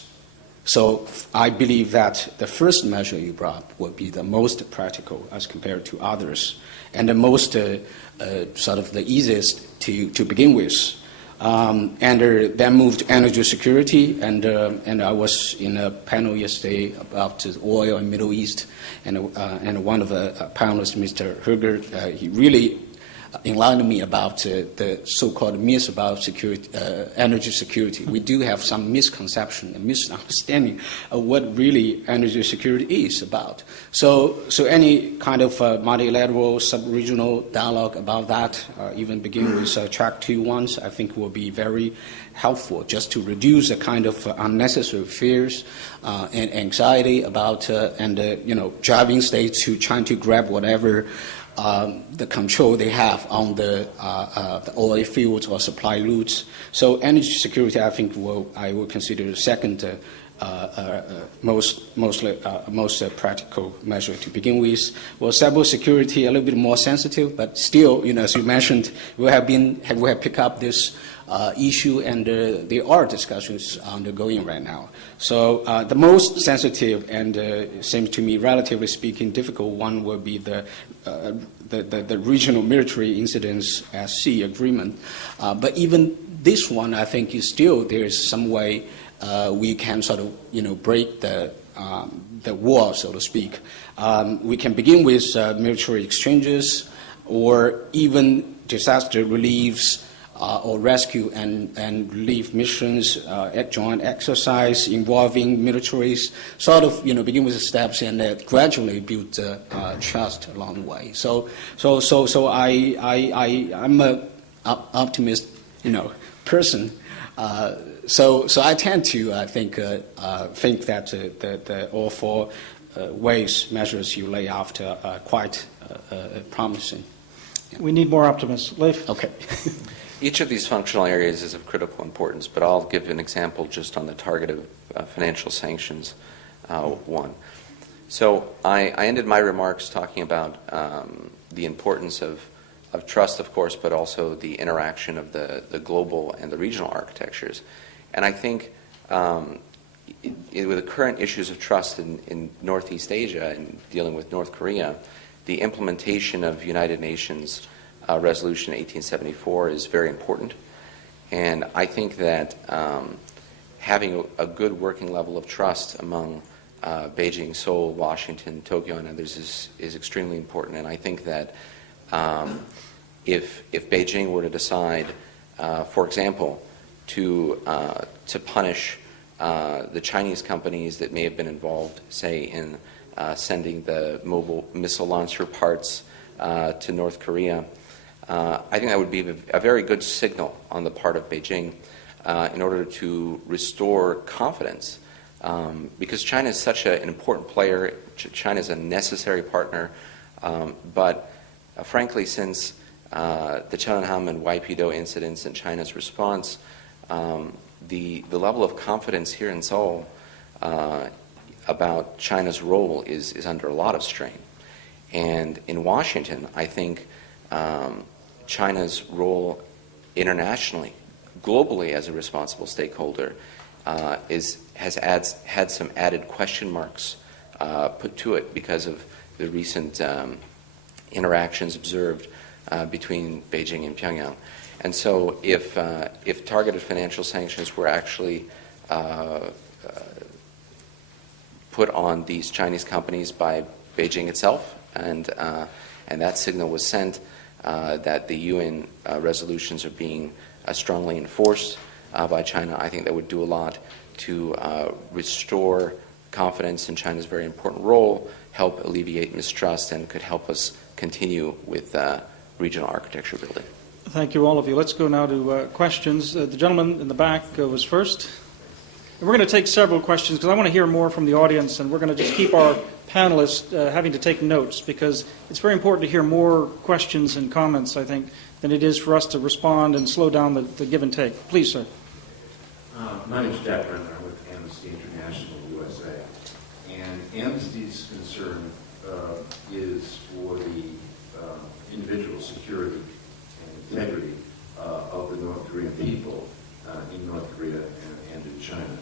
So I believe that the first measure you brought would be the most practical as compared to others, and the most sort of the easiest to begin with. And then moved energy security, and I was in a panel yesterday about oil in Middle East, and one of the panelists, Mr. Herger, he really enlightened me about the so-called myth about security, energy security. We do have some misconception and misunderstanding of what really energy security is about. So any kind of multilateral, sub-regional dialogue about that, even begin with track 2 ones, I think will be very helpful, just to reduce the kind of unnecessary fears and anxiety about driving states to trying to grab whatever the control they have on the oil fields or supply routes. So energy security, I think, I will consider the second most practical measure to begin with. Well, cyber security a little bit more sensitive, but still, as you mentioned, we have picked up this issue, and there are discussions undergoing right now. So the most sensitive and seems to me, relatively speaking, difficult one will be the regional military incidents at sea agreement. But even this one, I think, is still there is some way we can sort of break the wall, so to speak. We can begin with military exchanges, or even disaster reliefs, or rescue and relief missions, joint exercise involving militaries, sort of begin with the steps and gradually build trust along the way. So I'm a optimist, person. So I tend to think that the all four measures you lay out are quite promising. We need more optimists. Leif? Okay. Each of these functional areas is of critical importance, but I'll give an example just on the target of financial sanctions one. So I ended my remarks talking about the importance of trust, of course, but also the interaction of the global and the regional architectures. And I think with the current issues of trust in Northeast Asia and dealing with North Korea, the implementation of United Nations Resolution 1874 is very important. And I think that having a good working level of trust among Beijing, Seoul, Washington, Tokyo, and others is extremely important. And I think that if Beijing were to decide, for example, to punish the Chinese companies that may have been involved, say, in sending the mobile missile launcher parts to North Korea, I think that would be a very good signal on the part of Beijing in order to restore confidence. Because China is such an important player, China is a necessary partner, but frankly, since the Cheonan and Waipido incidents and China's response, the level of confidence here in Seoul about China's role is under a lot of strain. And in Washington, I think China's role internationally, globally as a responsible stakeholder, has had some added question marks put to it because of the recent interactions observed between Beijing and Pyongyang. And so if targeted financial sanctions were actually put on these Chinese companies by Beijing itself, and that signal was sent that the UN resolutions are being strongly enforced by China, I think that would do a lot to restore confidence in China's very important role, help alleviate mistrust, and could help us continue with regional architecture building. Thank you, all of you. Let's go now to questions. The gentleman in the back was first. And we're going to take several questions because I want to hear more from the audience, and we're going to just keep our panelists having to take notes because it's very important to hear more questions and comments, I think, than it is for us to respond and slow down the give and take. Please, sir. My name is Jack Brenner. I'm with Amnesty International USA. And Amnesty's concern is for the individual security and integrity of the North Korean people in North Korea and in China.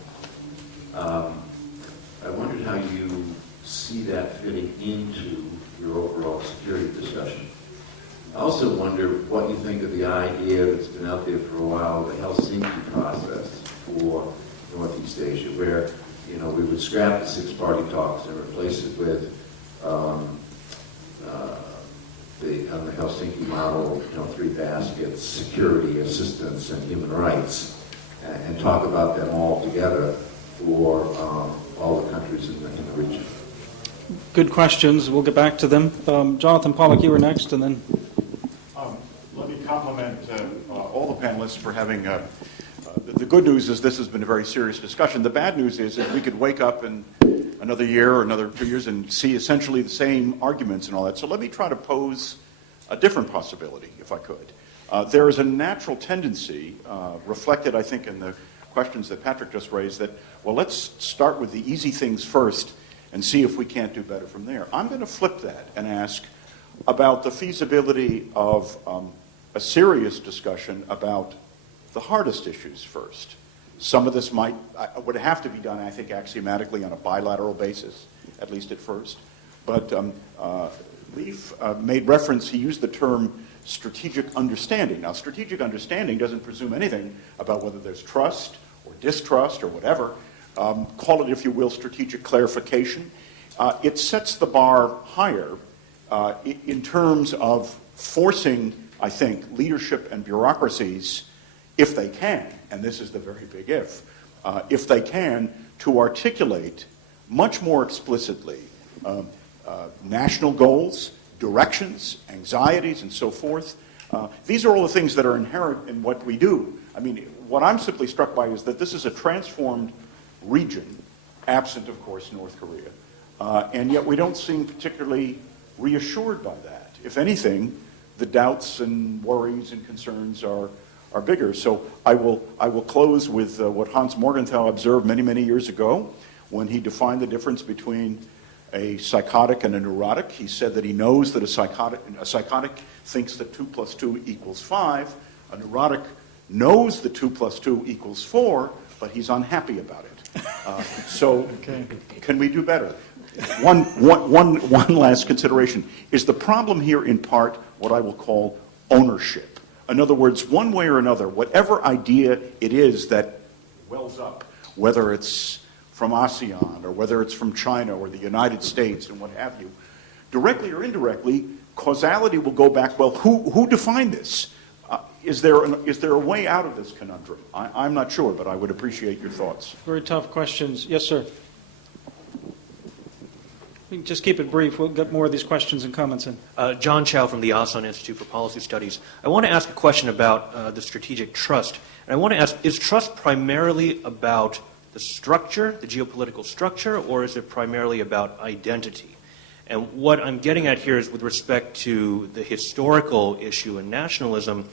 I wondered how you see that fitting into your overall security discussion. I also wonder what you think of the idea that's been out there for a while, the Helsinki process for Northeast Asia, where we would scrap the six-party talks and replace it with on the Helsinki model, three baskets: security, assistance, and human rights, and talk about them all together for all the countries in the region. Good questions. We'll get back to them. Jonathan Pollock, you were next, and then... Let me compliment all the panelists for having... the good news is this has been a very serious discussion. The bad news is we could wake up in another year or another 2 years and see essentially the same arguments and all that. So let me try to pose a different possibility, if I could. There is a natural tendency, reflected, I think, in the questions that Patrick just raised, that, well, let's start with the easy things first and see if we can't do better from there. I'm going to flip that and ask about the feasibility of a serious discussion about the hardest issues first. Some of this would have to be done, I think, axiomatically on a bilateral basis, at least at first. But Leif made reference, he used the term strategic understanding. Now, strategic understanding doesn't presume anything about whether there's trust or distrust or whatever. Call it, if you will, strategic clarification. It sets the bar higher in terms of forcing I think, leadership and bureaucracies, if they can, and this is the very big if they can, to articulate much more explicitly national goals, directions, anxieties, and so forth. These are all the things that are inherent in what we do. I mean, what I'm simply struck by is that this is a transformed region, absent, of course, North Korea, and yet we don't seem particularly reassured by that. If anything, the doubts and worries and concerns are bigger. So I will close with what Hans Morgenthau observed many, many years ago when he defined the difference between a psychotic and a neurotic. He said that he knows that a psychotic thinks that 2 + 2 = 5. A neurotic knows that 2 + 2 = 4, but he's unhappy about it. So can we do better? One last consideration. Is the problem here in part what I will call ownership? In other words, one way or another, whatever idea it is that wells up, whether it's from ASEAN or whether it's from China or the United States and what have you, directly or indirectly, causality will go back, well, who defined this? Is there a way out of this conundrum? I'm not sure, but I would appreciate your thoughts. Very tough questions. Yes, sir. We can just keep it brief. We'll get more of these questions and comments in. John Chow from the Asan Institute for Policy Studies. I want to ask a question about the strategic trust. And I want to ask, is trust primarily about the structure, the geopolitical structure, or is it primarily about identity? And what I'm getting at here is with respect to the historical issue and nationalism,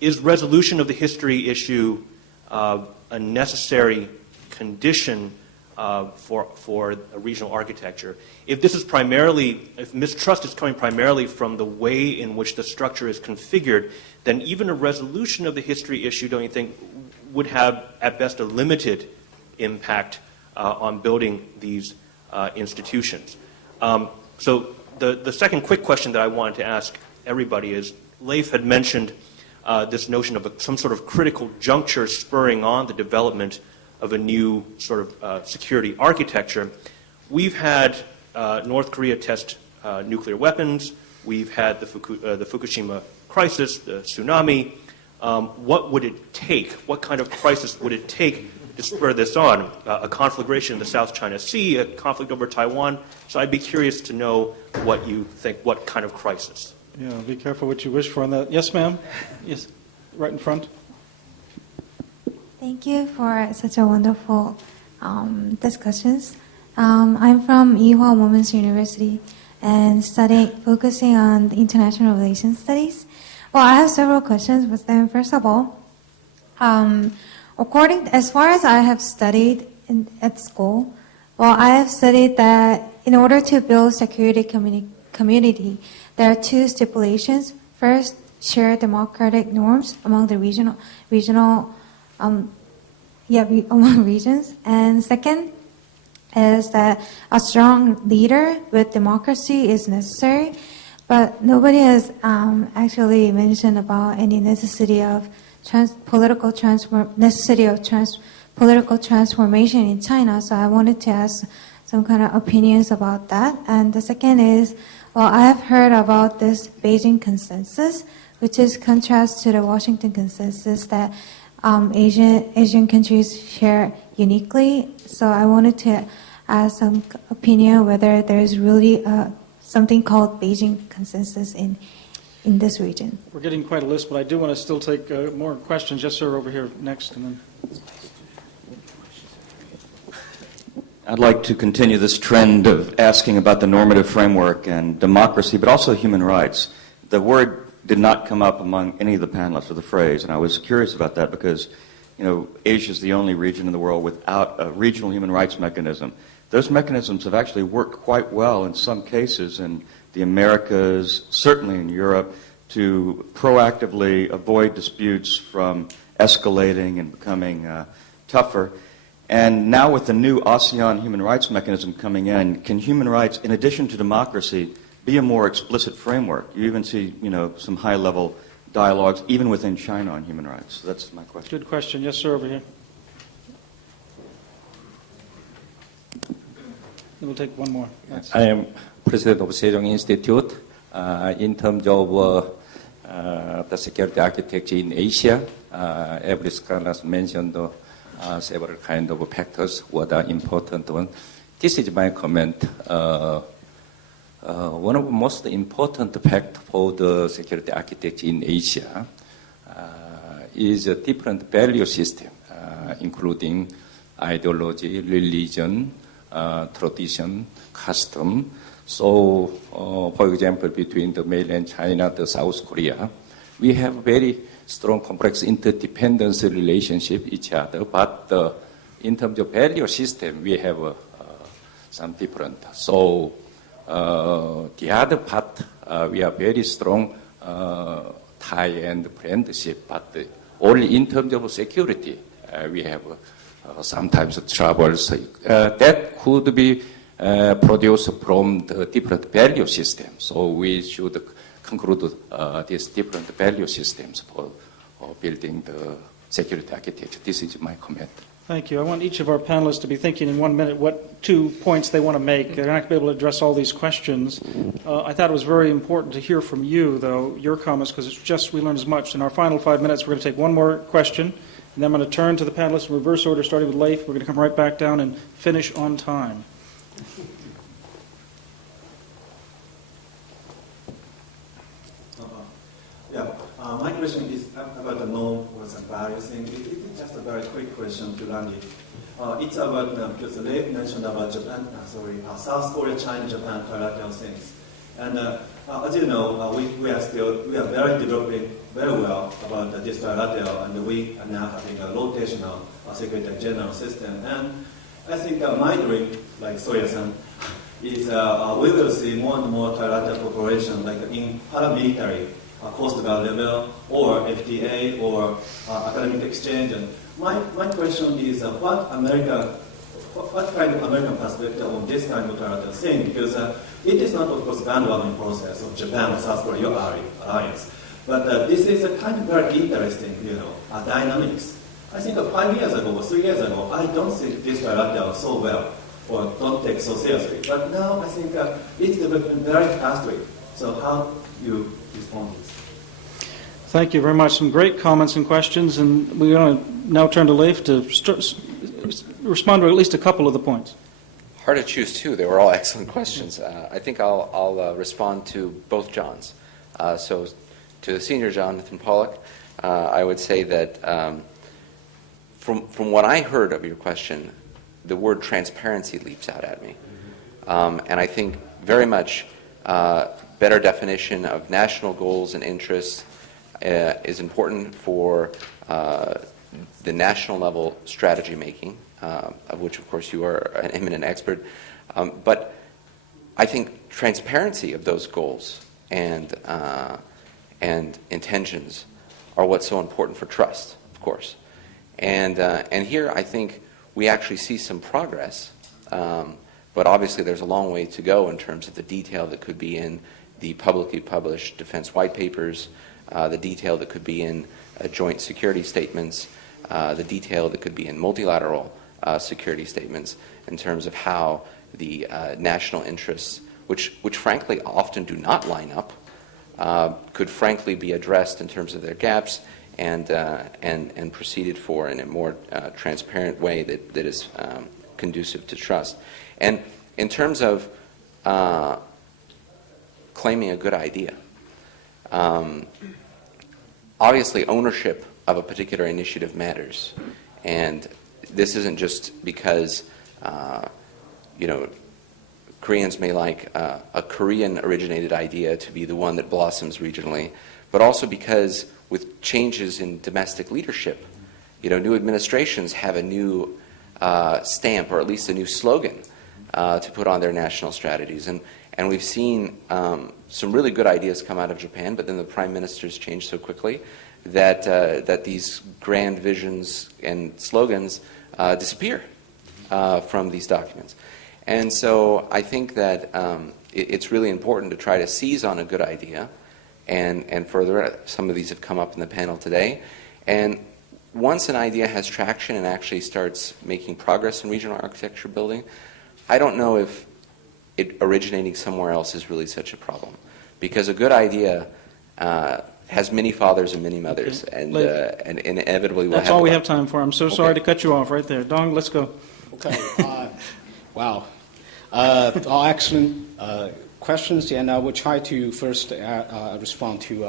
is resolution of the history issue a necessary condition for a regional architecture? If mistrust is coming primarily from the way in which the structure is configured, then even a resolution of the history issue, don't you think, would have at best a limited impact on building these institutions? So the second quick question that I wanted to ask everybody is, Leif had mentioned this notion of some sort of critical juncture spurring on the development of a new sort of security architecture. We've had North Korea test nuclear weapons. We've had the Fukushima crisis, the tsunami. What would it take? What kind of crisis would it take to spur this on? A conflagration in the South China Sea, a conflict over Taiwan. So I'd be curious to know what you think, what kind of crisis. Yeah, be careful what you wish for on that. Yes, ma'am. Yes, right in front. Thank you for such a wonderful discussions. I'm from Ewha Women's University and focusing on international relations studies. Well, I have several questions, but then first of all, as far as I have studied at school, well, I have studied that in order to build security community, there are two stipulations. First, share democratic norms among the among regions. And second is that a strong leader with democracy is necessary. But nobody has actually mentioned about any necessity of political transformation in China. So I wanted to ask some kind of opinions about that. And the second is, well, I have heard about this Beijing consensus, which is contrast to the Washington consensus that Asian countries share uniquely. So I wanted to ask some opinion whether there is really something called Beijing consensus in this region. We're getting quite a list, but I do want to still take more questions. Yes, sir, over here next. And then. I'd like to continue this trend of asking about the normative framework and democracy, but also human rights. The word did not come up among any of the panelists, or the phrase, and I was curious about that because, Asia is the only region in the world without a regional human rights mechanism. Those mechanisms have actually worked quite well in some cases in the Americas, certainly in Europe, to proactively avoid disputes from escalating and becoming tougher. And now with the new ASEAN human rights mechanism coming in, can human rights, in addition to democracy, be a more explicit framework? You even see, some high-level dialogues, even within China, on human rights. So that's my question. Good question. Yes, sir, over here. Then we'll take one more. I am president of Sejong Institute. In terms of the security architecture in Asia. Every scholar has mentioned several kind of factors, what are important ones. This is my comment. One of the most important factors for the security architecture in Asia is a different value system, including ideology, religion, tradition, custom. So, for example, between the mainland China and South Korea, we have very strong, complex interdependence relationship with each other, but in terms of value system, we have some different. So, the other part, we are very strong tie and friendship, but only in terms of security, we have sometimes troubles. That could be produced from the different value systems. So we should conclude these different value systems for building the security architecture. This is my comment. Thank you. I want each of our panelists to be thinking in 1 minute what 2 points they want to make. They're not going to be able to address all these questions. I thought it was very important to hear from you, though, your comments, because it's just we learned as much. In our final 5 minutes, we're going to take one more question, and then I'm going to turn to the panelists in reverse order, starting with Leif. We're going to come right back down and finish on time. My question is about the norms and values thing. It's just a very quick question to Randy. It's about, because Leif mentioned about Japan, South Korea, China, Japan, trilateral things. And as you know, we are very developing very well about this trilateral, and we are now having a rotational secretary general system. And I think my dream, like Soya-san, is we will see more and more trilateral cooperation, like in paramilitary, Coast Guard level, or FDA, or academic exchange. And my question is, what kind of American perspective on this kind of trilateral thing? Because it is not, of course, bandwagon process of Japan or South Korea, your alliance. But this is a kind of very interesting, dynamics. I think 5 years ago or 3 years ago, I don't think this trilateral so well, or don't take so seriously. But now I think it's developing very fastly. So how you respond to this? Thank you very much. Some great comments and questions, and we're going to now turn to Leif to respond to at least a couple of the points. Hard to choose two. They were all excellent questions. I think I'll respond to both Johns. So to the senior Jonathan Pollock, I would say that from what I heard of your question, the word transparency leaps out at me. And I think very much better definition of national goals and interests is important for the national level strategy making, of which, of course, you are an eminent expert. But I think transparency of those goals and intentions are what's so important for trust, of course. And here I think we actually see some progress, but obviously there's a long way to go in terms of the detail that could be in the publicly published defense white papers, the detail that could be in joint security statements, the detail that could be in multilateral security statements in terms of how the national interests, which frankly often do not line up, could frankly be addressed in terms of their gaps and proceeded for in a more transparent way that is conducive to trust. And in terms of claiming a good idea, obviously ownership of a particular initiative matters. And this isn't just because, Koreans may like a Korean-originated idea to be the one that blossoms regionally, but also because with changes in domestic leadership, new administrations have a new stamp, or at least a new slogan to put on their national strategies. And we've seen some really good ideas come out of Japan, but then the prime ministers change so quickly that these grand visions and slogans disappear from these documents. And so I think that it's really important to try to seize on a good idea and further. Some of these have come up in the panel today. And once an idea has traction and actually starts making progress in regional architecture building, I don't know if it originating somewhere else is really such a problem. Because a good idea has many fathers and many mothers, Okay. and inevitably will That's have all a we lot. have time for. I'm so sorry to cut you off right there. Dong, let's go. Okay. Wow. All excellent questions, and I will try to first respond to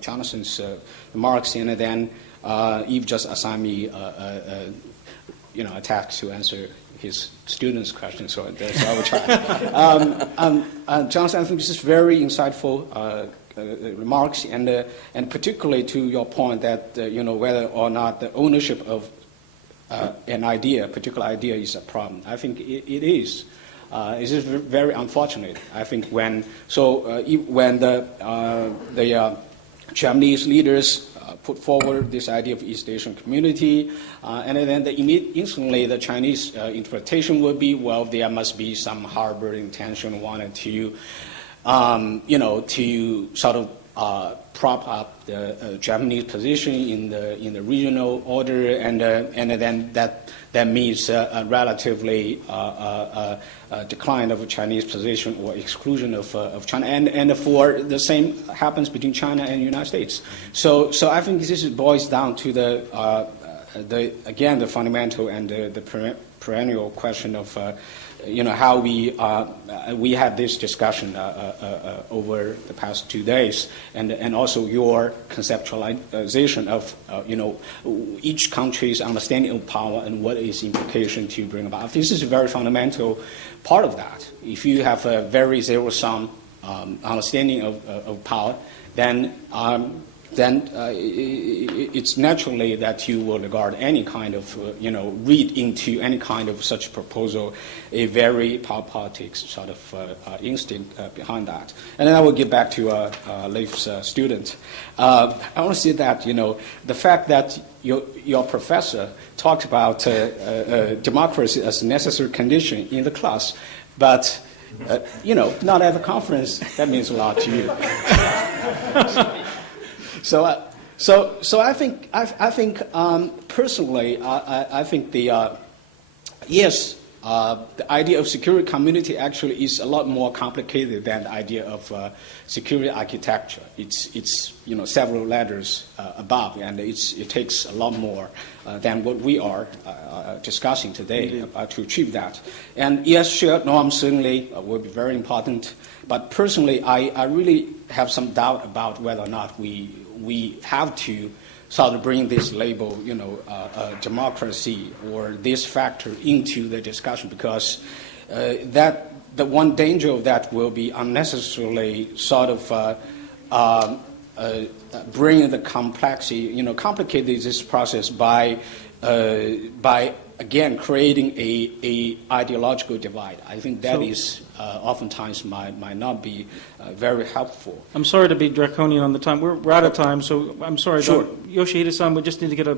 Jonathan's remarks, and then Eve just assigned me, a task to answer his students' questions, so I will try. Jonathan, I think this is very insightful remarks, and particularly to your point that whether or not the ownership of an idea, particular idea, is a problem. I think it is. It is very unfortunate. I think when the Japanese leaders put forward this idea of East Asian community, and then instantly the Chinese interpretation would be, well, there must be some harbor intention wanted to, to sort of prop up the Japanese position in the regional order, and then that means a relatively decline of a Chinese position or exclusion of China, and for the same happens between China and the United States. So I think this boils down to the fundamental and the perennial question of how we had this discussion over the past 2 days, and also your conceptualization of each country's understanding of power and what is implication to bring about. This is a very fundamental part of that. If you have a very zero-sum understanding of power, then it's naturally that you will regard any kind of, read into any kind of such proposal a very power politics sort of instinct behind that. And then I will get back to Leif's student. I want to say that, the fact that your professor talked about democracy as a necessary condition in the class, but, not at the conference, that means a lot to you. So I think personally, I think the idea of security community actually is a lot more complicated than the idea of security architecture. It's several ladders above, and it takes a lot more than what we are discussing today to achieve that. And yes, shared norms certainly will be very important. But personally, I really have some doubt about whether or not we have to sort of bring this label, democracy or this factor into the discussion, because the one danger of that will be unnecessarily sort of bring the complexity, complicate this process by again creating a ideological divide. I think that is oftentimes might not be very helpful. I'm sorry to be draconian on the time. We're out of time, so I'm sorry. Sure. Yoshihide-san, we just need to get a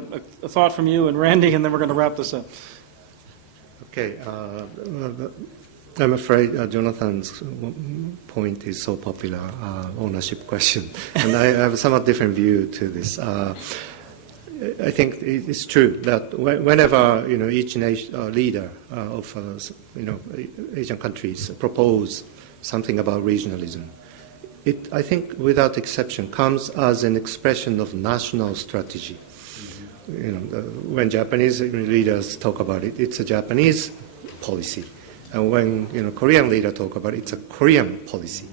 thought from you and Randy, and then we're going to wrap this up. Okay. I'm afraid Jonathan's point is so popular, ownership question, and I have a somewhat different view to this. I think it's true that whenever each leader of Asian countries propose something about regionalism, it, I think, without exception, comes as an expression of national strategy. When Japanese leaders talk about it, it's a Japanese policy, and when Korean leaders talk about it, it's a Korean policy.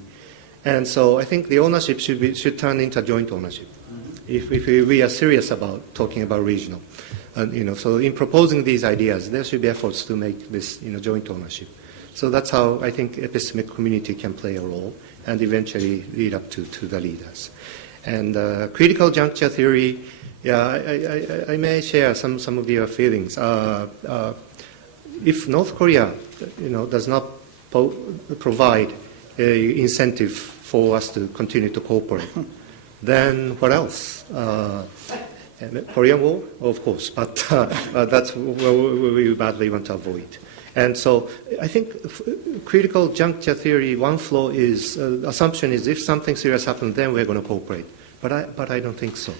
And so I think the ownership should turn into joint ownership. If we are serious about talking about regional, so in proposing these ideas, there should be efforts to make this joint ownership. So that's how I think epistemic community can play a role and eventually lead up to the leaders. And critical juncture theory, I may share some of your feelings. If North Korea does not provide an incentive for us to continue to cooperate, then what else? Korean War, of course, but that's what we badly want to avoid. And so I think critical juncture theory, one flaw is, assumption is if something serious happens, then we're going to cooperate. But I don't think so.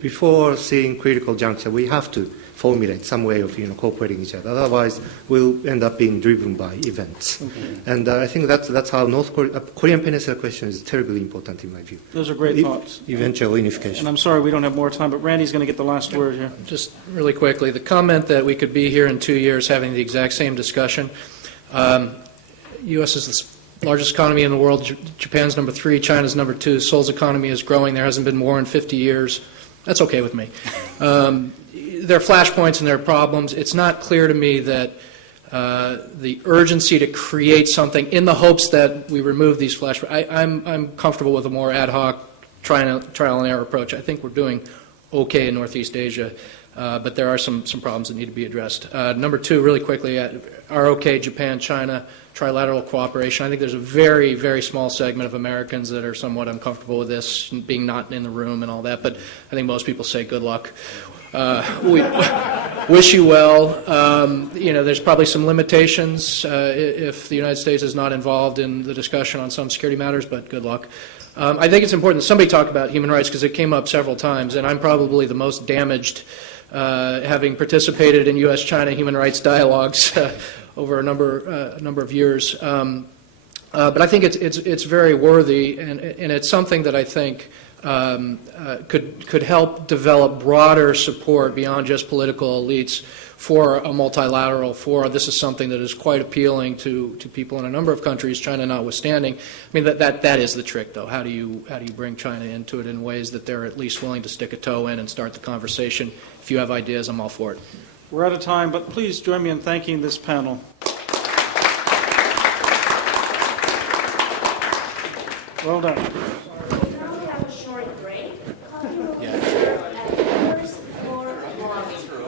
Before seeing critical juncture, we have to formulate some way of cooperating each other. Otherwise, we'll end up being driven by events. And I think that's how Korean Peninsula question is terribly important in my view. Those are great thoughts. Eventual unification. And I'm sorry we don't have more time, but Randy's going to get the last word here. Just really quickly, the comment that we could be here in 2 years having the exact same discussion. U.S. is the largest economy in the world. Japan's number 3. China's number 2. Seoul's economy is growing. There hasn't been war in 50 years. That's okay with me. There are flashpoints and there are problems. It's not clear to me that the urgency to create something in the hopes that we remove these flashpoints. I'm comfortable with a more ad hoc trial and error approach. I think we're doing okay in Northeast Asia, but there are some problems that need to be addressed. Number 2, really quickly, ROK, Japan, China, trilateral cooperation. I think there's a very, very small segment of Americans that are somewhat uncomfortable with this, being not in the room and all that, but I think most people say good luck. We wish you well. There's probably some limitations if the United States is not involved in the discussion on some security matters, but good luck. I think it's important that somebody talk about human rights because it came up several times, and I'm probably the most damaged having participated in U.S.-China human rights dialogues over a number of years. But I think it's very worthy, and it's something that I think could help develop broader support beyond just political elites for a multilateral forum. This is something that is quite appealing to people in a number of countries, China notwithstanding. I mean, that is the trick, though. How do you bring China into it in ways that they're at least willing to stick a toe in and start the conversation? If you have ideas, I'm all for it. We're out of time, but please join me in thanking this panel. Well done. Now we have a short break. Yeah.